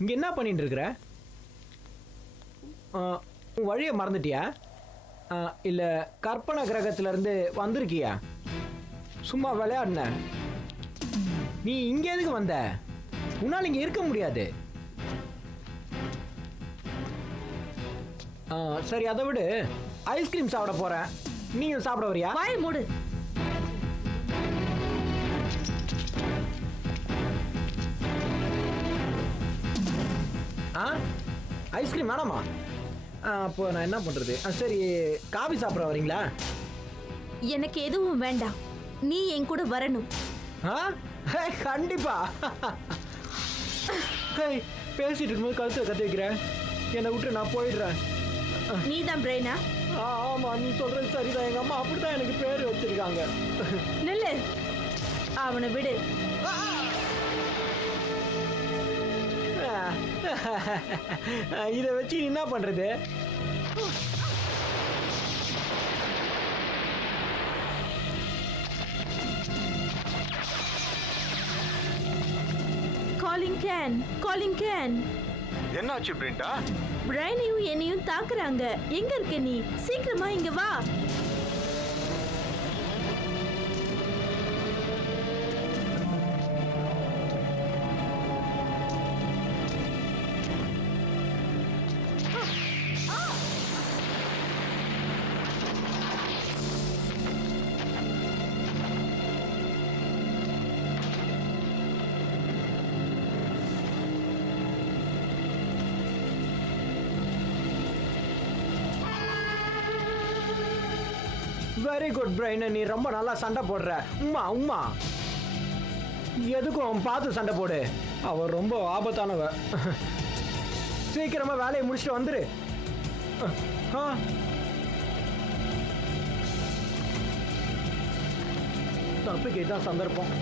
இங்க என்ன பண்ணிட்டு இருக்கிற? உன் வழியை மறந்துட்டியா? இல்ல கற்பனை கிரகத்துல இருந்து வந்திருக்கியா? சும்மா விளையாடுன. நீ இங்க எதுக்கு வந்த? உன்னால இங்க இருக்க முடியாது. சரி, அதை விடு. ஐஸ்கிரீம் சாப்பிட போறேன், நீயும் சாப்பிட வரியா? வாய் மூடு. ஐஸ்கிரீம் வேணாமா? அப்போ நான் என்ன பண்றது? சரி, காபி சாப்பிட வரீங்களா? எனக்கு எதுவும் வேண்டாம், நீ என் கூட வரணும். கண்டிப்பா. பேசிட்டு இருக்கும்போது கழுத்துல கத்து வைக்கிறேன். என்னை விட்டு நான் போயிடுறேன். நீ தான் பிரெயினா? ஆமா, நீ சொல்றது சரிதான். எங்க அம்மா அப்படிதான் எனக்கு பேர் வச்சிருக்காங்க. நில்லு, அவனை விடு. இதை வச்சு என்ன பண்றது? Calling can. என்னாச்சு பிரிண்டா? பிரைனையும் என்னையும் தாக்குறாங்க. எங்க இருக்க நீ? சீக்கிரமா இங்க வா. வெரி குட் பிரைன், நீ ரொம்ப நல்லா சண்டை போடுற. உம்மா எதுக்கும் பார்த்து சண்டை போடு. அவ ரொம்ப ஆபத்தானவ. சீக்கிரமா வேலையை முடிச்சுட்டு வந்துரு. தப்பிக்கு தான் சந்தர்ப்பம்.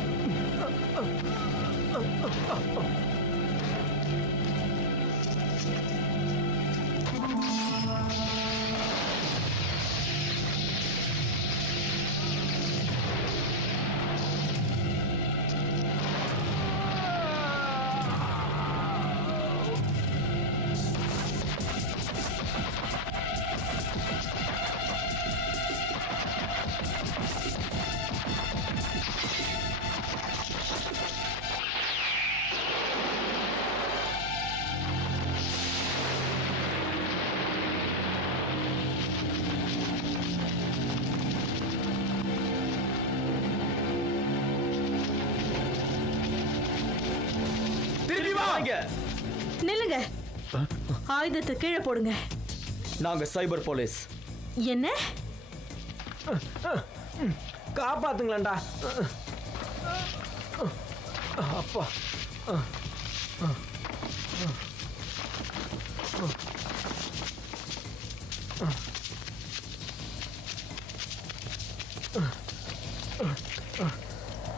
நில்லுங்க, ஆயுதத்தை கீழே போடுங்க. நாங்க சைபர் போலீஸ். என்ன? காப்பாத்துங்களா? அப்பா,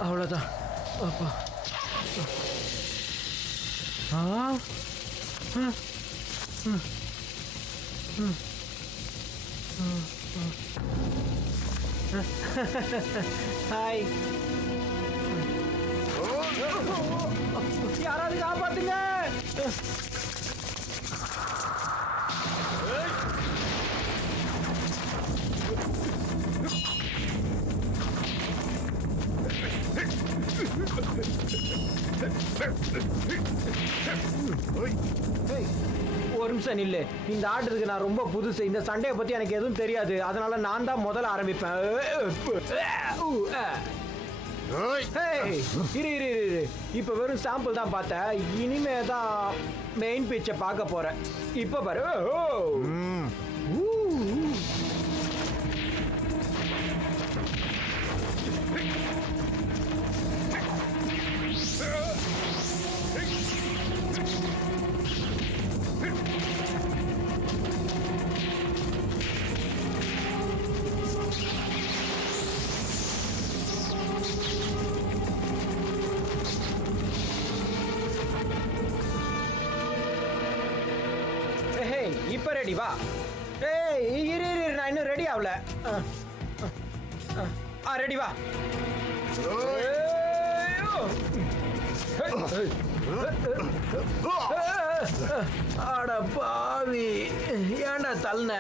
அவ்வளோதான். அப்பா, ஹாய். யாராவது காப்பாத்துங்க. ஏய், ஒரு நிமிஷம் நில்லு. இந்த ஆர்டருக்கு நான் ரொம்ப புதுசு. இந்த சண்டையை பத்தி எனக்கு எதுவும் தெரியாது. அதனால நான் தான் முதல்ல ஆரம்பிப்பேன். ஏய், இரு இரு இரு இரு. இப்ப வெறும் சாம்பிள் தான் பார்த்தேன். இனிமே தான் மெயின் பிச்சை பார்க்க போறேன். இப்ப பாரு. இப்ப ரெடி வா. ஏய் இரு இரு, நான் இன்னும் ரெடி ஆகல. ரெடி வா. அட பாவி, ஏன்டா தள்ளன?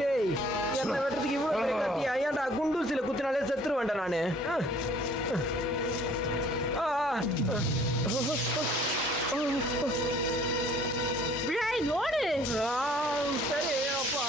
டேய், என்ன வெட்டுறதுக்கு இவ்வளவு பெரிய கத்தியா? ஏன்டா குண்டூசில குத்தினாலே செத்துரு வேண்டாம் நானு. ஓடு. சரி அப்பா.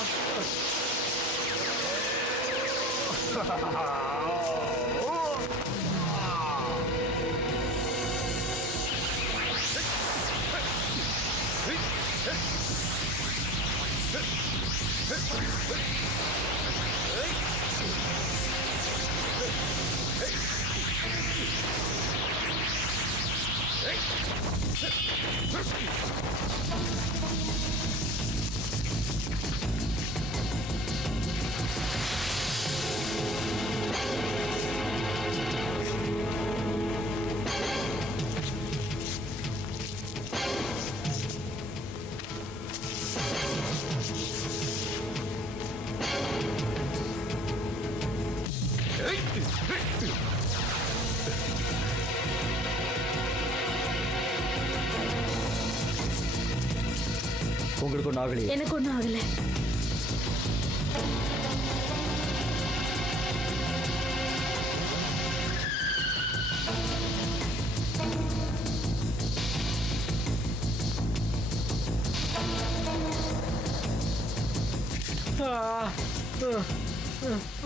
உங்களுக்கு ஒன்றும் ஆகலையே? எனக்கு ஒன்றும் ஆகல.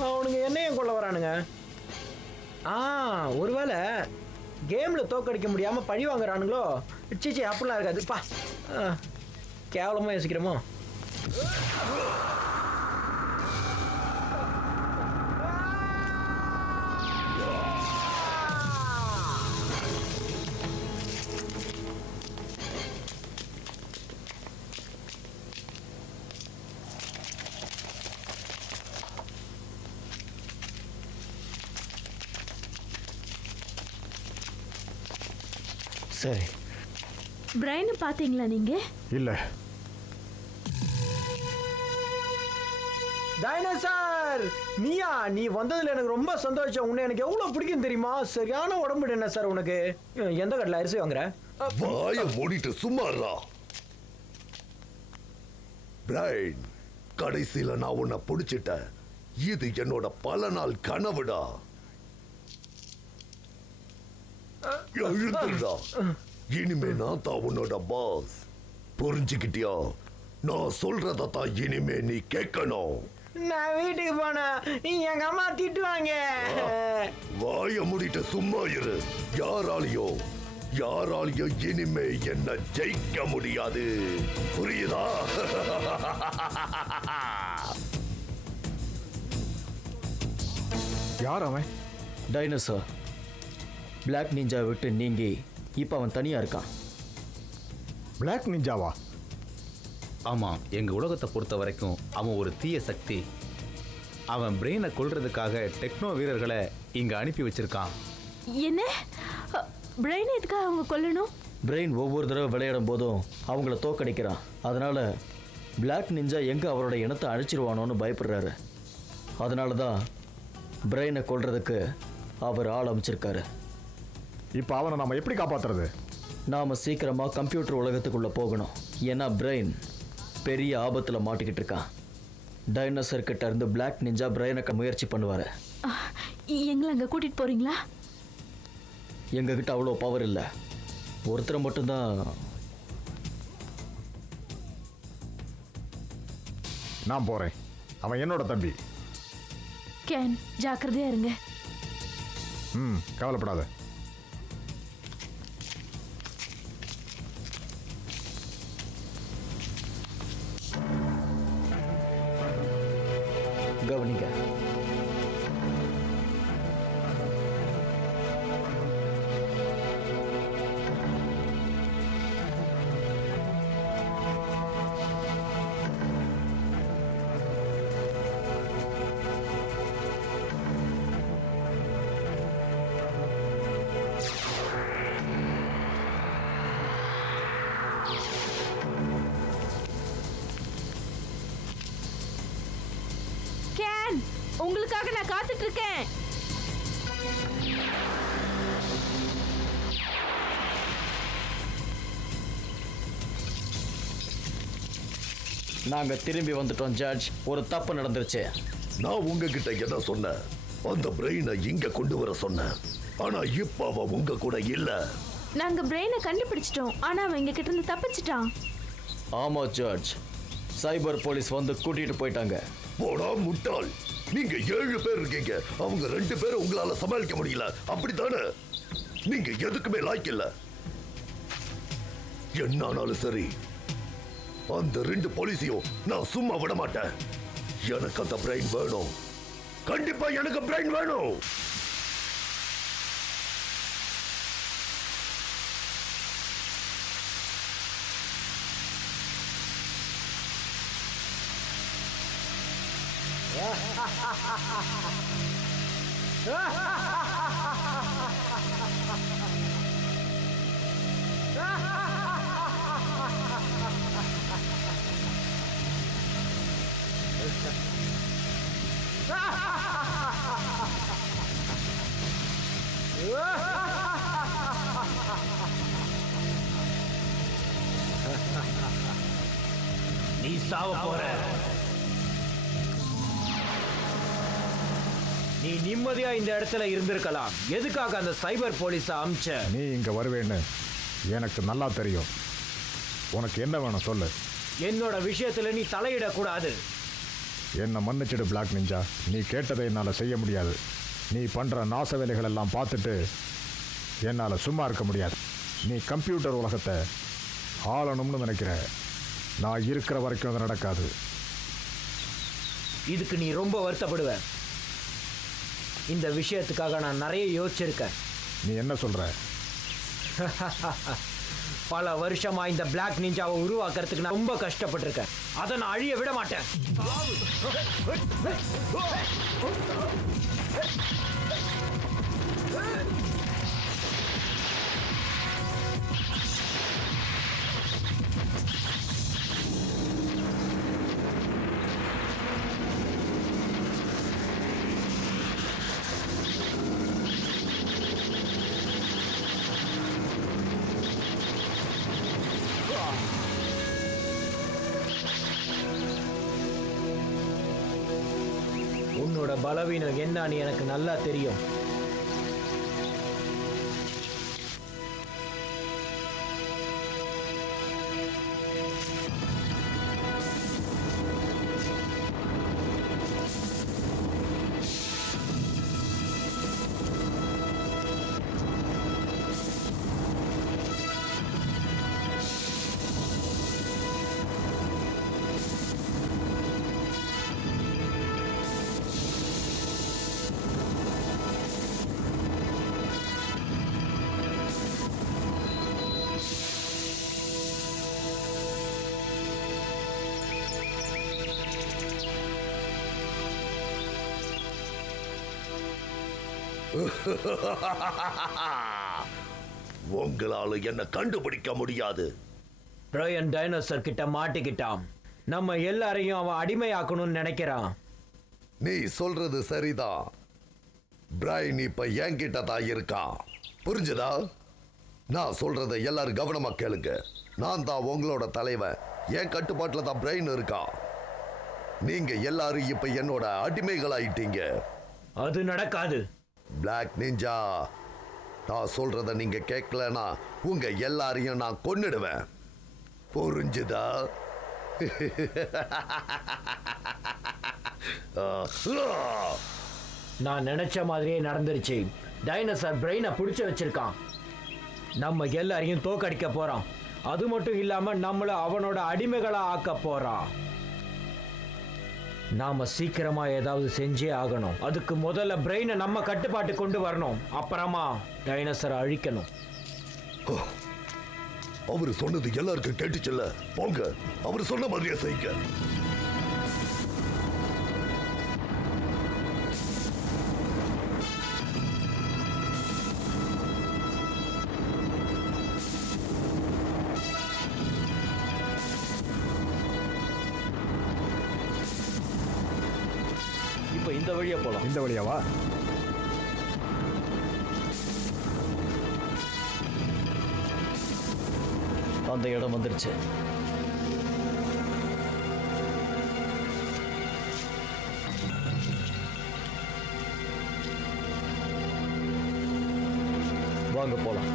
அவனுங்க என்னையும் கொள்ள வரானுங்க. ஒருவேளை கேம்ல தோக்கடிக்க முடியாம பழி வாங்குறானுங்களோ? சீச்சி, அப்படிலாம் இருக்காதுப்பா. கேவலமா யோசிக்கிறோமோ? சரி. பிரைனை பாத்தீங்களா நீங்க? இல்ல. டைனோசார், நீயா? நீ வந்ததுல எனக்கு ரொம்ப சந்தோஷம். உன்னை எனக்கு எவ்வளவு பிடிக்கும் தெரியுமா? சரியான உடம்பு என்ன சார் உனக்கு. எந்த கடையில் அரிசி வாங்குற? வாய மூடிட்டு சும்மாறா. பிரைன், கடைசியில நான் உன்னை பிடிச்சிட்டேன். இது என்னோட பல நாள் கனவுடா. எழுதுடா. இனிமே நான் தான் உன்னோட பாஸ். புரிஞ்சுக்கிட்டியா? நான் சொல்றத தான் இனிமே நீ கேட்கணும். நான் வீட்டுக்கு போனா எங்க அம்மா திட்டுவாங்க. வாய மூடிட்டு சும்மா இரு. யாராலையோ இனிமே என்ன ஜெயிக்க முடியாது. புரியுதா? யார் அவன்? டைனோசார் பிளாக் நிஞ்சா விட்டு நீங்கி இப்போ அவன் தனியா இருக்கான். பிளாக் நிஞ்சாவா? ஆமாம், எங்கள் உலகத்தை பொறுத்த வரைக்கும் அவன் ஒரு தீய சக்தி. அவன் பிரெயினை கொல்றதுக்காக டெக்னோ வீரர்களை இங்கே அனுப்பி வச்சிருக்கான். என்ன? பிரெயின் எதுக்காக அவங்க கொல்லணும்? பிரெயின் ஒவ்வொரு தடவை விளையாடும் போதும் அவங்கள தோக்கடிக்கிறான். அதனால பிளாக் நிஞ்சா எங்கே அவரோட இனத்தை அழிச்சிருவானோன்னு பயப்படுறாரு. அதனால தான் பிரெயினை கொல்றதுக்கு அவர் ஆள் அமைச்சிருக்காரு. இப்போ அவனை நாம எப்படி காப்பாத்துறது? நாம் சீக்கிரமாக கம்ப்யூட்டர் உலகத்துக்குள்ளே போகணும். ஏன்னா பிரெயின் பெரிய ஆபத்தில் மாட்டிக்கிட்டு இருக்கான். டைனோசர் கிட்ட இருந்து பிளாக் நிஞ்சா பிரெயினை முயற்சி பண்ணுவார். எங்களை அங்கே கூட்டிகிட்டு போகிறீங்களா? எங்ககிட்ட அவ்வளோ பவர் இல்லை. ஒருத்தரை மட்டும்தான் நான் போறேன். அவன் என்னோட தம்பி. கேன், ஜாக்கிரதையா இருங்க. கவலைப்படாத. கவனிங்க. கேன், உங்களுக்காக நான் காத்துட்டு இருக்கேன். நாங்க திரும்பி வந்துட்டோம் ஜட்ஜ். ஒரு தப்பு நடந்துருச்சு. நான் உங்ககிட்ட என்ன சொன்னேன்? அந்த பிரெயினை இங்க கொண்டு வர சொன்னேன். ஆனா இப்ப அவன் உங்க கூட இல்ல. நாங்க பிரெயினை கண்டுபிடிச்சிட்டோம், ஆனா அவன் எங்க கிட்ட இருந்து தப்பிச்சிட்டான். ஆமா ஜட்ஜ், சைபர் போலீஸ் வந்து கூட்டிட்டு போயிட்டாங்க. போடா முட்டாள், நீங்க 7 பேர் இருக்கீங்க. அவங்க 2 பேரை உங்களால சமாளிக்க முடியல, அப்படித்தானே? நீங்க எதுக்குமே லாய்க்கு இல்ல. என்னானாலும் சரி, அந்த 2 போலீஸையும் நான் சும்மா விட மாட்டேன். எனக்கு அந்த பிரெயின் வேணும். கண்டிப்பா எனக்கு பிரெயின் வேணும். நீ சாவ போற. நீ நிம்மதியா இந்த இடத்துல இருந்திருக்கலாம். எதுக்காக அந்த சைபர் போலீஸ அமிச்ச? நீ இங்க வருவேன்னு எனக்கு நல்லா தெரியும். உனக்கு என்ன வேணும் சொல்லு. என்னோட விஷயத்துல நீ தலையிடக்கூடாது. என்னை மன்னிச்சிடு பிளாக் நிஞ்சா. நீ கேட்டதை என்னால் செய்ய முடியாது. நீ பண்ணுற நாச வேலைகள் எல்லாம் பார்த்துட்டு என்னால் சும்மா இருக்க முடியாது. நீ கம்ப்யூட்டர் உலகத்தை ஆளணும்னு நினைக்கிற. நான் இருக்கிற வரைக்கும் அது நடக்காது. இதுக்கு நீ ரொம்ப வருத்தப்படுவ. இந்த விஷயத்துக்காக நான் நிறைய யோசிச்சிருக்கேன். நீ என்ன சொல்ற? பல வருஷமா இந்த பிளாக் நிஞ்சாவை உருவாக்குறதுக்கு நான் ரொம்ப கஷ்டப்பட்டிருக்கேன். அதை நான் அழிய விட மாட்டேன். உன்னோட பலவீனம் என்னன்னு எனக்கு நல்லா தெரியும். உங்களால என்ன கண்டுபிடிக்க முடியாது. பிரையன் டைனோசர் கிட்ட மாட்டிக்கிட்டான். நம்ம எல்லாரையும் அவன் அடிமையாக்கணும்னு நினைக்கிறான். நீ சொல்றது சரிதான். பிரைன் இப்ப என்கிட்ட தான் இருக்கான். புரிஞ்சுதா? நான் சொல்றதை எல்லாரும் கவனமா கேளுங்க. நான் தான் உங்களோட தலைவன். என் கட்டுப்பாட்டுல தான் பிரைன் இருக்கா. நீங்க எல்லாரும் இப்ப என்னோட அடிமைகளாயிட்டீங்க. அது நடக்காது. பிளாக் நிஞ்சா, நான் சொல்றத நீங்க கேட்கலனா உங்க எல்லாரையும் நான் கொன்னுடுவேன். புரிஞ்சுதா? நான் நினைச்ச மாதிரியே நடந்துருச்சு. டைனோசர் பிரெயினை பிடிச்சு வச்சிருக்கான். நம்ம எல்லாரையும் தோக்கடிக்க போறான். அது மட்டும் இல்லாம நம்மள அவனோட அடிமைகளா ஆக்க போறான். நாம சீக்கிரமா ஏதாவது செஞ்சே ஆகணும். அதுக்கு முதல்ல பிரெயினை நம்ம கட்டுப்பாட்டு கொண்டு வரணும். அப்புறமா டைனோசரை அழிக்கணும். அவரு சொன்னது எல்லாருக்கும் கேட்டுச்சுல்ல? போங்க, அவரு சொன்ன மாதிரியே செய்யுங்க. இப்போ இந்த வழியா போலாம். இந்த வழியாவா? அந்த இடம் வந்துருச்சு. வாங்க போலாம்.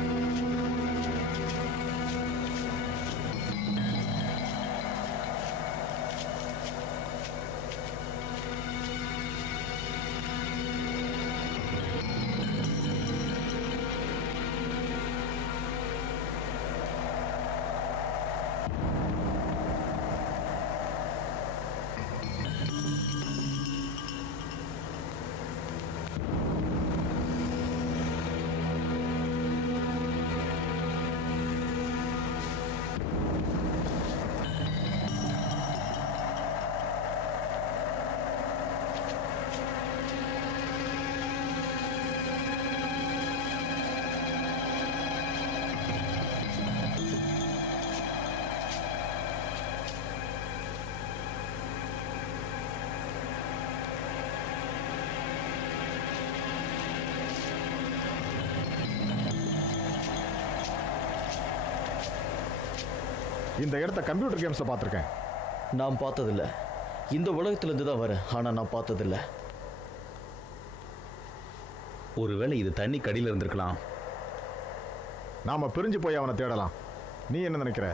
இந்த இடத்த கம்ப்யூட்டர் கேம்ஸ்ல பார்த்துருக்கேன். நான் பார்த்ததில்ல. இந்த உலகத்திலிருந்து தான் வரேன், ஆனா நான் பார்த்ததில்ல. ஒருவேளை இது தண்ணி கடியில இருந்திருக்கலாம். நாம பிரிஞ்சு போய் அவனை தேடலாம். நீ என்ன நினைக்கிற?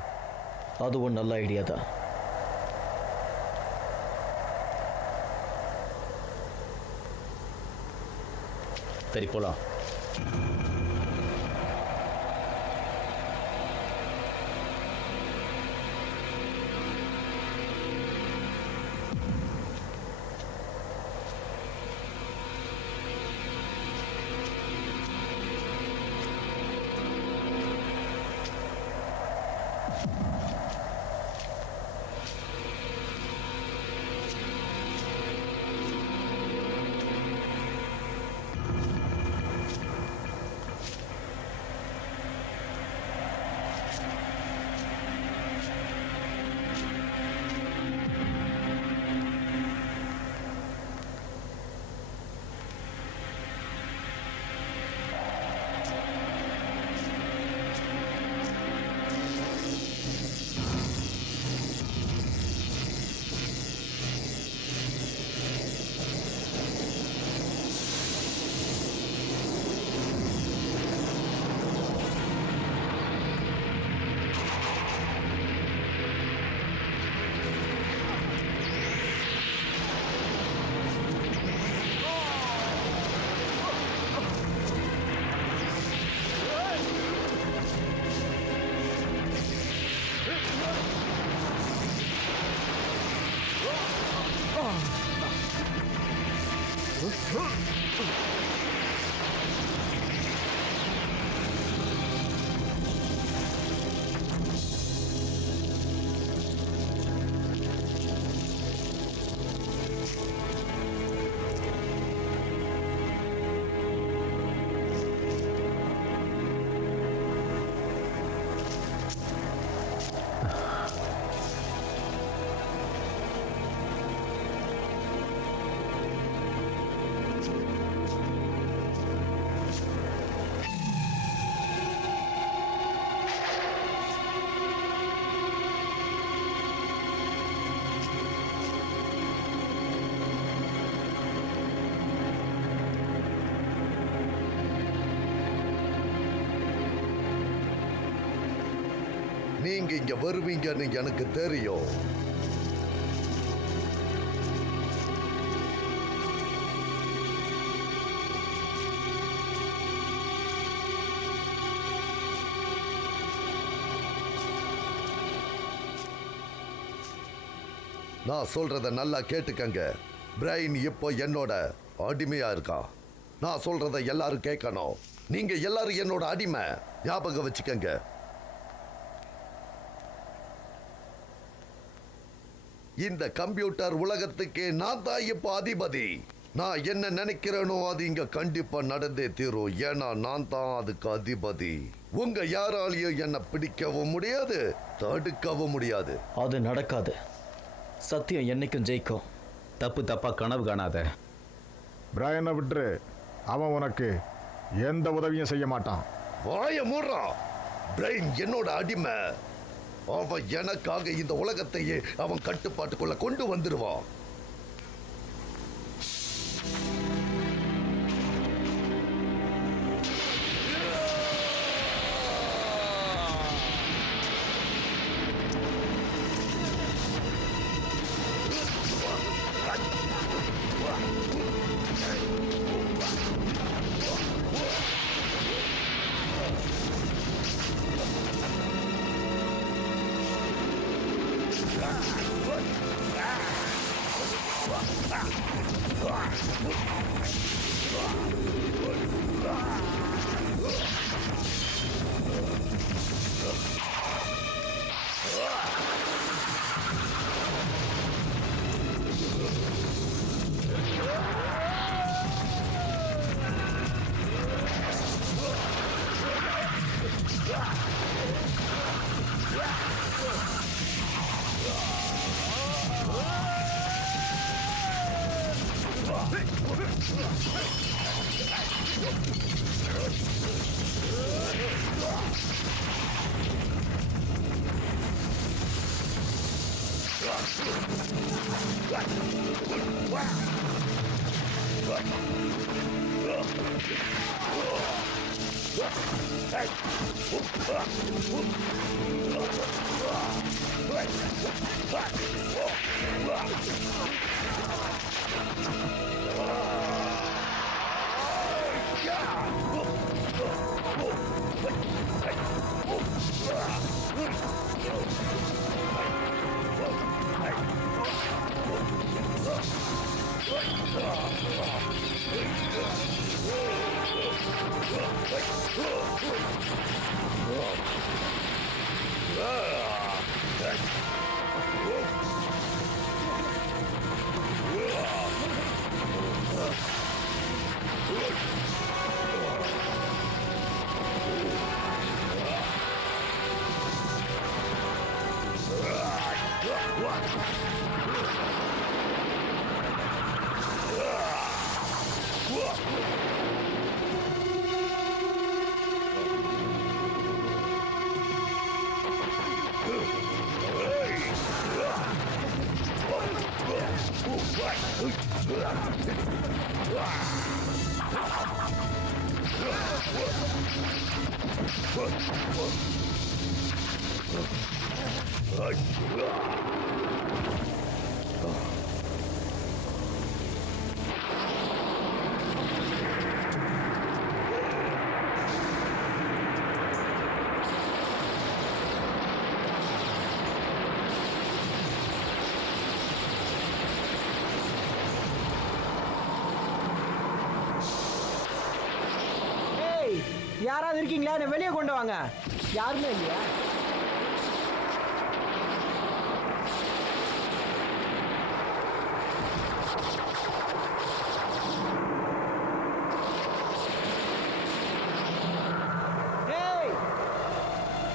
அதுவும் நல்ல ஐடியா தான். சரி, போலாம். நீங்க இங்க வருவீங்கன்னு எனக்கு தெரியும். நான் சொல்றத நல்லா கேட்டுக்கங்க. பிரைன் இப்போ என்னோட அடிமையா இருக்கா. நான் சொல்றத எல்லாரும் கேட்கணும். நீங்க எல்லாரும் என்னோட அடிமை, ஞாபகம் வச்சுக்கங்க. இந்த கம்ப்யூட்டர் உலகத்துக்கே நான் தான் இப்போ அதிபதி. நான் என்ன நினைக்கிறேனோ அது இங்க கண்டிப்பா நடந்தே தீரும். ஏன்னா நான் தான் அதுக்கு அதிபதி. உங்க யாராலையும் என்ன பிடிக்கவும் முடியாது, தடுக்கவும் முடியாது. அது நடக்காது. சத்தியம் என்னைக்கும் ஜெயிக்கும். தப்பா கனவு காணாத. பிரையனை விட்டுரு. அவன் உனக்கு எந்த உதவியும் செய்ய மாட்டான். வாய மூடுறா. பிரைன் என்னோட அடிமை. அவன் எனக்காக இந்த உலகத்தையே அவன் கட்டுப்பாட்டுக்குள்ள கொண்டு வந்துருவான். யாராவது இருக்கீங்களா? என்ன வெளியே கொண்டு வாங்க. யாருமே இல்லையா?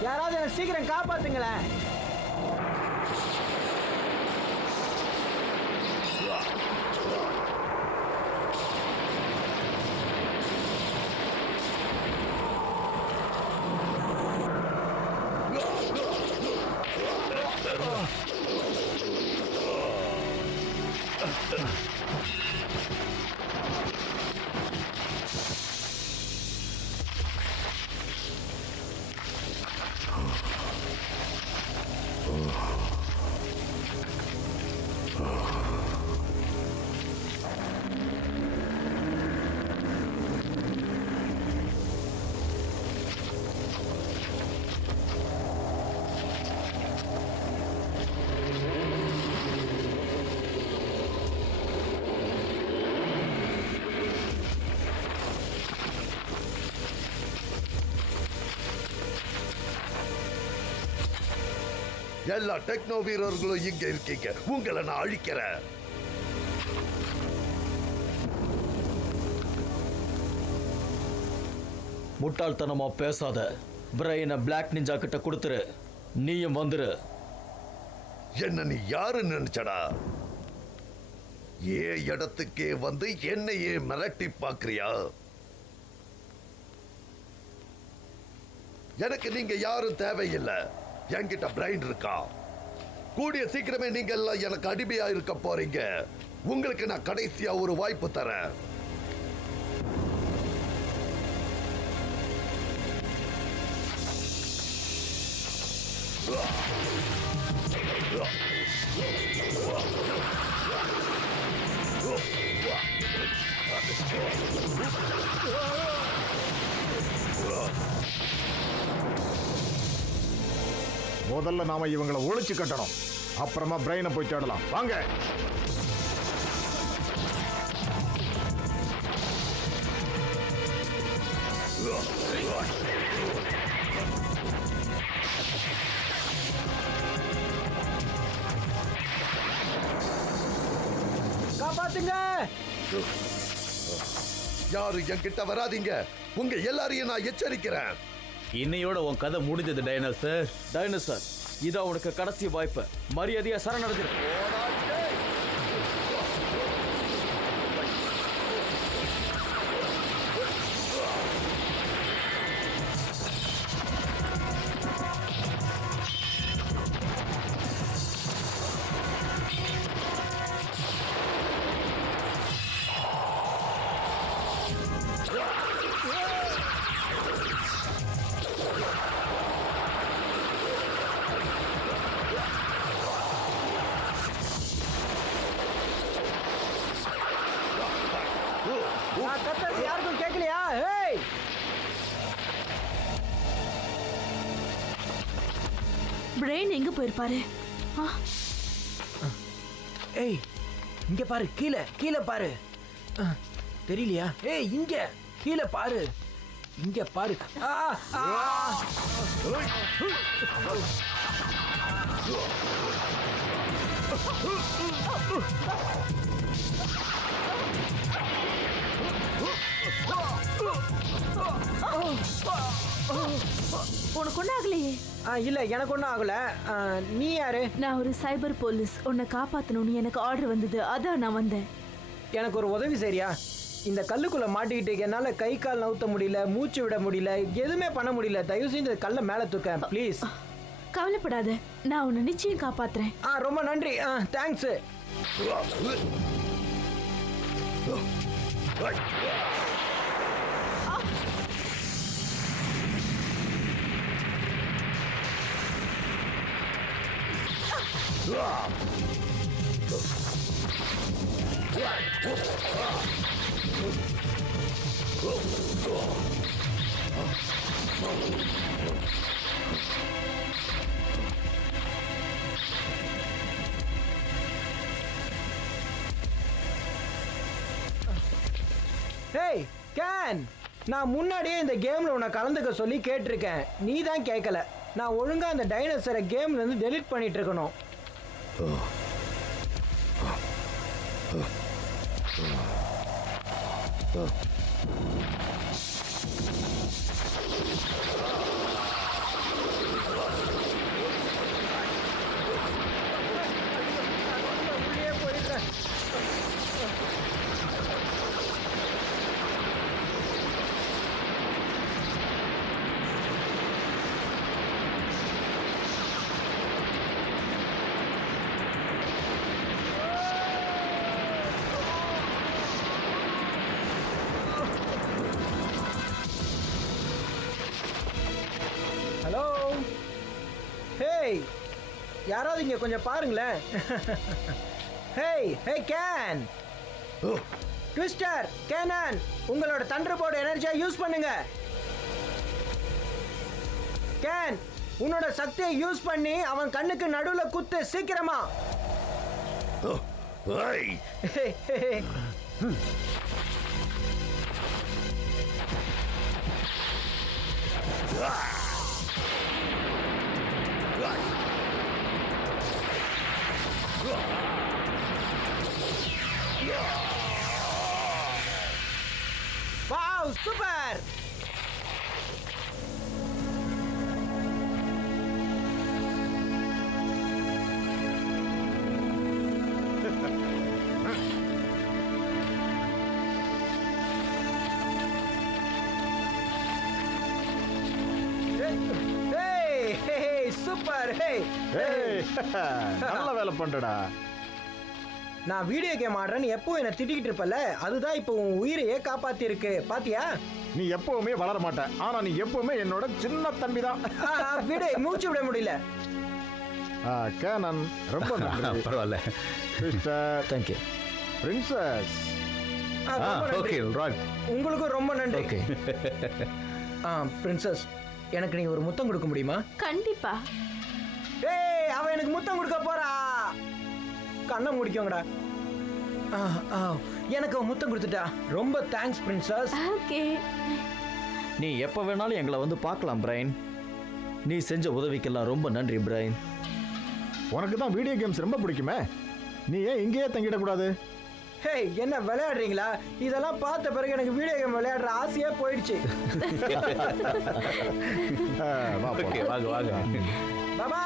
யாராவது என்ன சீக்கிரம் காப்பாத்துங்களேன். எல்லா டெக்னோ வீரர்களும் இங்க இருக்கீங்க. உங்களை நான் அழிக்கிறேன். முட்டாள்தனமா பேசாத. பிரைனை பிளாக் நிஞ்சா கிட்ட கொடுத்துரு. நீயும் வந்துரு. என்ன நீ யாரு நினைச்சடா? இடத்துக்கே வந்து என்னையே மிரட்டி பாக்குறியா? எனக்கு நீங்க யாரும் தேவையில்லை. என்கிட்ட பிரைன் இருக்கா. கூடிய சீக்கிரமே நீங்க எல்லாம் எனக்கு அடிமையா இருக்க போறீங்க. உங்களுக்கு நான் கடைசியா ஒரு வாய்ப்பு தரேன். முதல்ல நாம இவங்களை ஒழிச்சு கட்டணும். அப்புறமா பிரெயினை போய் தேடலாம். வாங்க. காப்பாத்துங்க. யாரு என்கிட்ட வராதீங்க. உங்க எல்லாரையும் நான் எச்சரிக்கிறேன். இன்னையோட உன் கதை முடிஞ்சது டைனோசர். டைனோசர், இது உனக்கு கடைசி வாய்ப்பு. மரியாதையா சரணடைஞ்சிரு. கத்துறது யாருக்கும் கேட்கலையா? ஏய், பிரெயின் எங்க போயிருப்பாரு? ஆ, ஏய், இங்க பாரு. கீழே கீழே பாரு. தெரியலையா? ஏய், இங்க கீழே பாரு. இங்க பாரு. ஆ, ஆ, ஆ. உனக்கு ஒன்றும் ஆகலையே? இல்ல, எனக்கு ஒன்றும் ஆகல. நீ யாரு? நான் ஒரு சைபர் போலீஸ். உன்னை காப்பாற்றணும்னு எனக்கு ஆர்டர் வந்தது, அதான் நான் வந்தேன். எனக்கு ஒரு உதவி சரியா? இந்த கல்லுக்குள்ள மாட்டிக்கிட்டு என்னால கை கால் நவுத்த முடியல, மூச்சு விட முடியல, எதுவுமே பண்ண முடியல. தயவு செஞ்சு இந்த கல்லை மேல தூக்க ப்ளீஸ். கவலைப்படாத, நான் உன்னை நிச்சயம் காப்பாத்துறேன். ரொம்ப நன்றி. தேங்க்ஸ். ஹேய் கேன், நான் முன்னாடியே இந்த கேம்ல உன்னை கலந்துக்க சொல்லி கேட்டிருக்கேன். நீ தான் கேட்கல. நான் ஒழுங்கா அந்த டைனோசரை கேம்ல இருந்து டெலீட் பண்ணிட்டு இருக்கணும். ஹலோ, ஹேய், யாராவது இங்க கொஞ்சம் பாருங்களேன். Hey hey Ken, Twister, Cannon, உங்களோட தண்டர் போர்டு எனர்ஜியா யூஸ் பண்ணுங்க. கேன், உன்னோட சக்தியை யூஸ் பண்ணி அவன் கண்ணுக்கு நடுவுல குத்து சீக்கிரமா. Wow super. சூப்பர். ஏய், நல்ல வேலை பண்றடா. நான் வீடியோ கேம் ஆடுறேன்னு எப்போ என்ன திட்டிக்கிட்டு இருப்பல, அதுதான் இப்போ உன் உயிரையே காப்பாத்தி இருக்கு பாத்தியா? நீ எப்பவுமே வளர மாட்ட, ஆனா நீ எப்பவுமே என்னோட சின்ன தம்பி தான். விடு, மூச்சு விட முடியல. கேனன் ரொம்ப நன்றி. பரவாயில்ல. Sister thank you. Princess okay right. உங்களுக்கும் ரொம்ப நன்றி. ஓகே. பிரின்சஸ், எனக்கு நீங்க ஒரு முத்தம் கொடுக்க முடியுமா? கண்டிப்பா. ஏய், அவ எனக்கு முத்தம் கொடுக்க போறா. கண்ணை முடிக்கோங்கடா. எனக்கு அவ முத்தம் கொடுத்துட்டா. ரொம்ப தேங்க்ஸ் பிரின்சஸ். ஓகே. நீ எப்போ வேணாலும் எங்களை வந்து பார்க்கலாம் பிரைன். நீ செஞ்ச உதவிக்கெல்லாம் ரொம்ப நன்றி பிரைன். உனக்கு தான் வீடியோ கேம்ஸ் ரொம்ப பிடிக்குமே, நீ ஏன் இங்கேயே தங்கிடக்கூடாது? ஹே, என்ன விளையாடுறீங்களா? இதெல்லாம் பார்த்த பிறகு எனக்கு வீடியோ கேம் விளையாடுற ஆசையே போயிடுச்சு. வா ஓகே போலாம். வாங்க வாங்க. பாபா.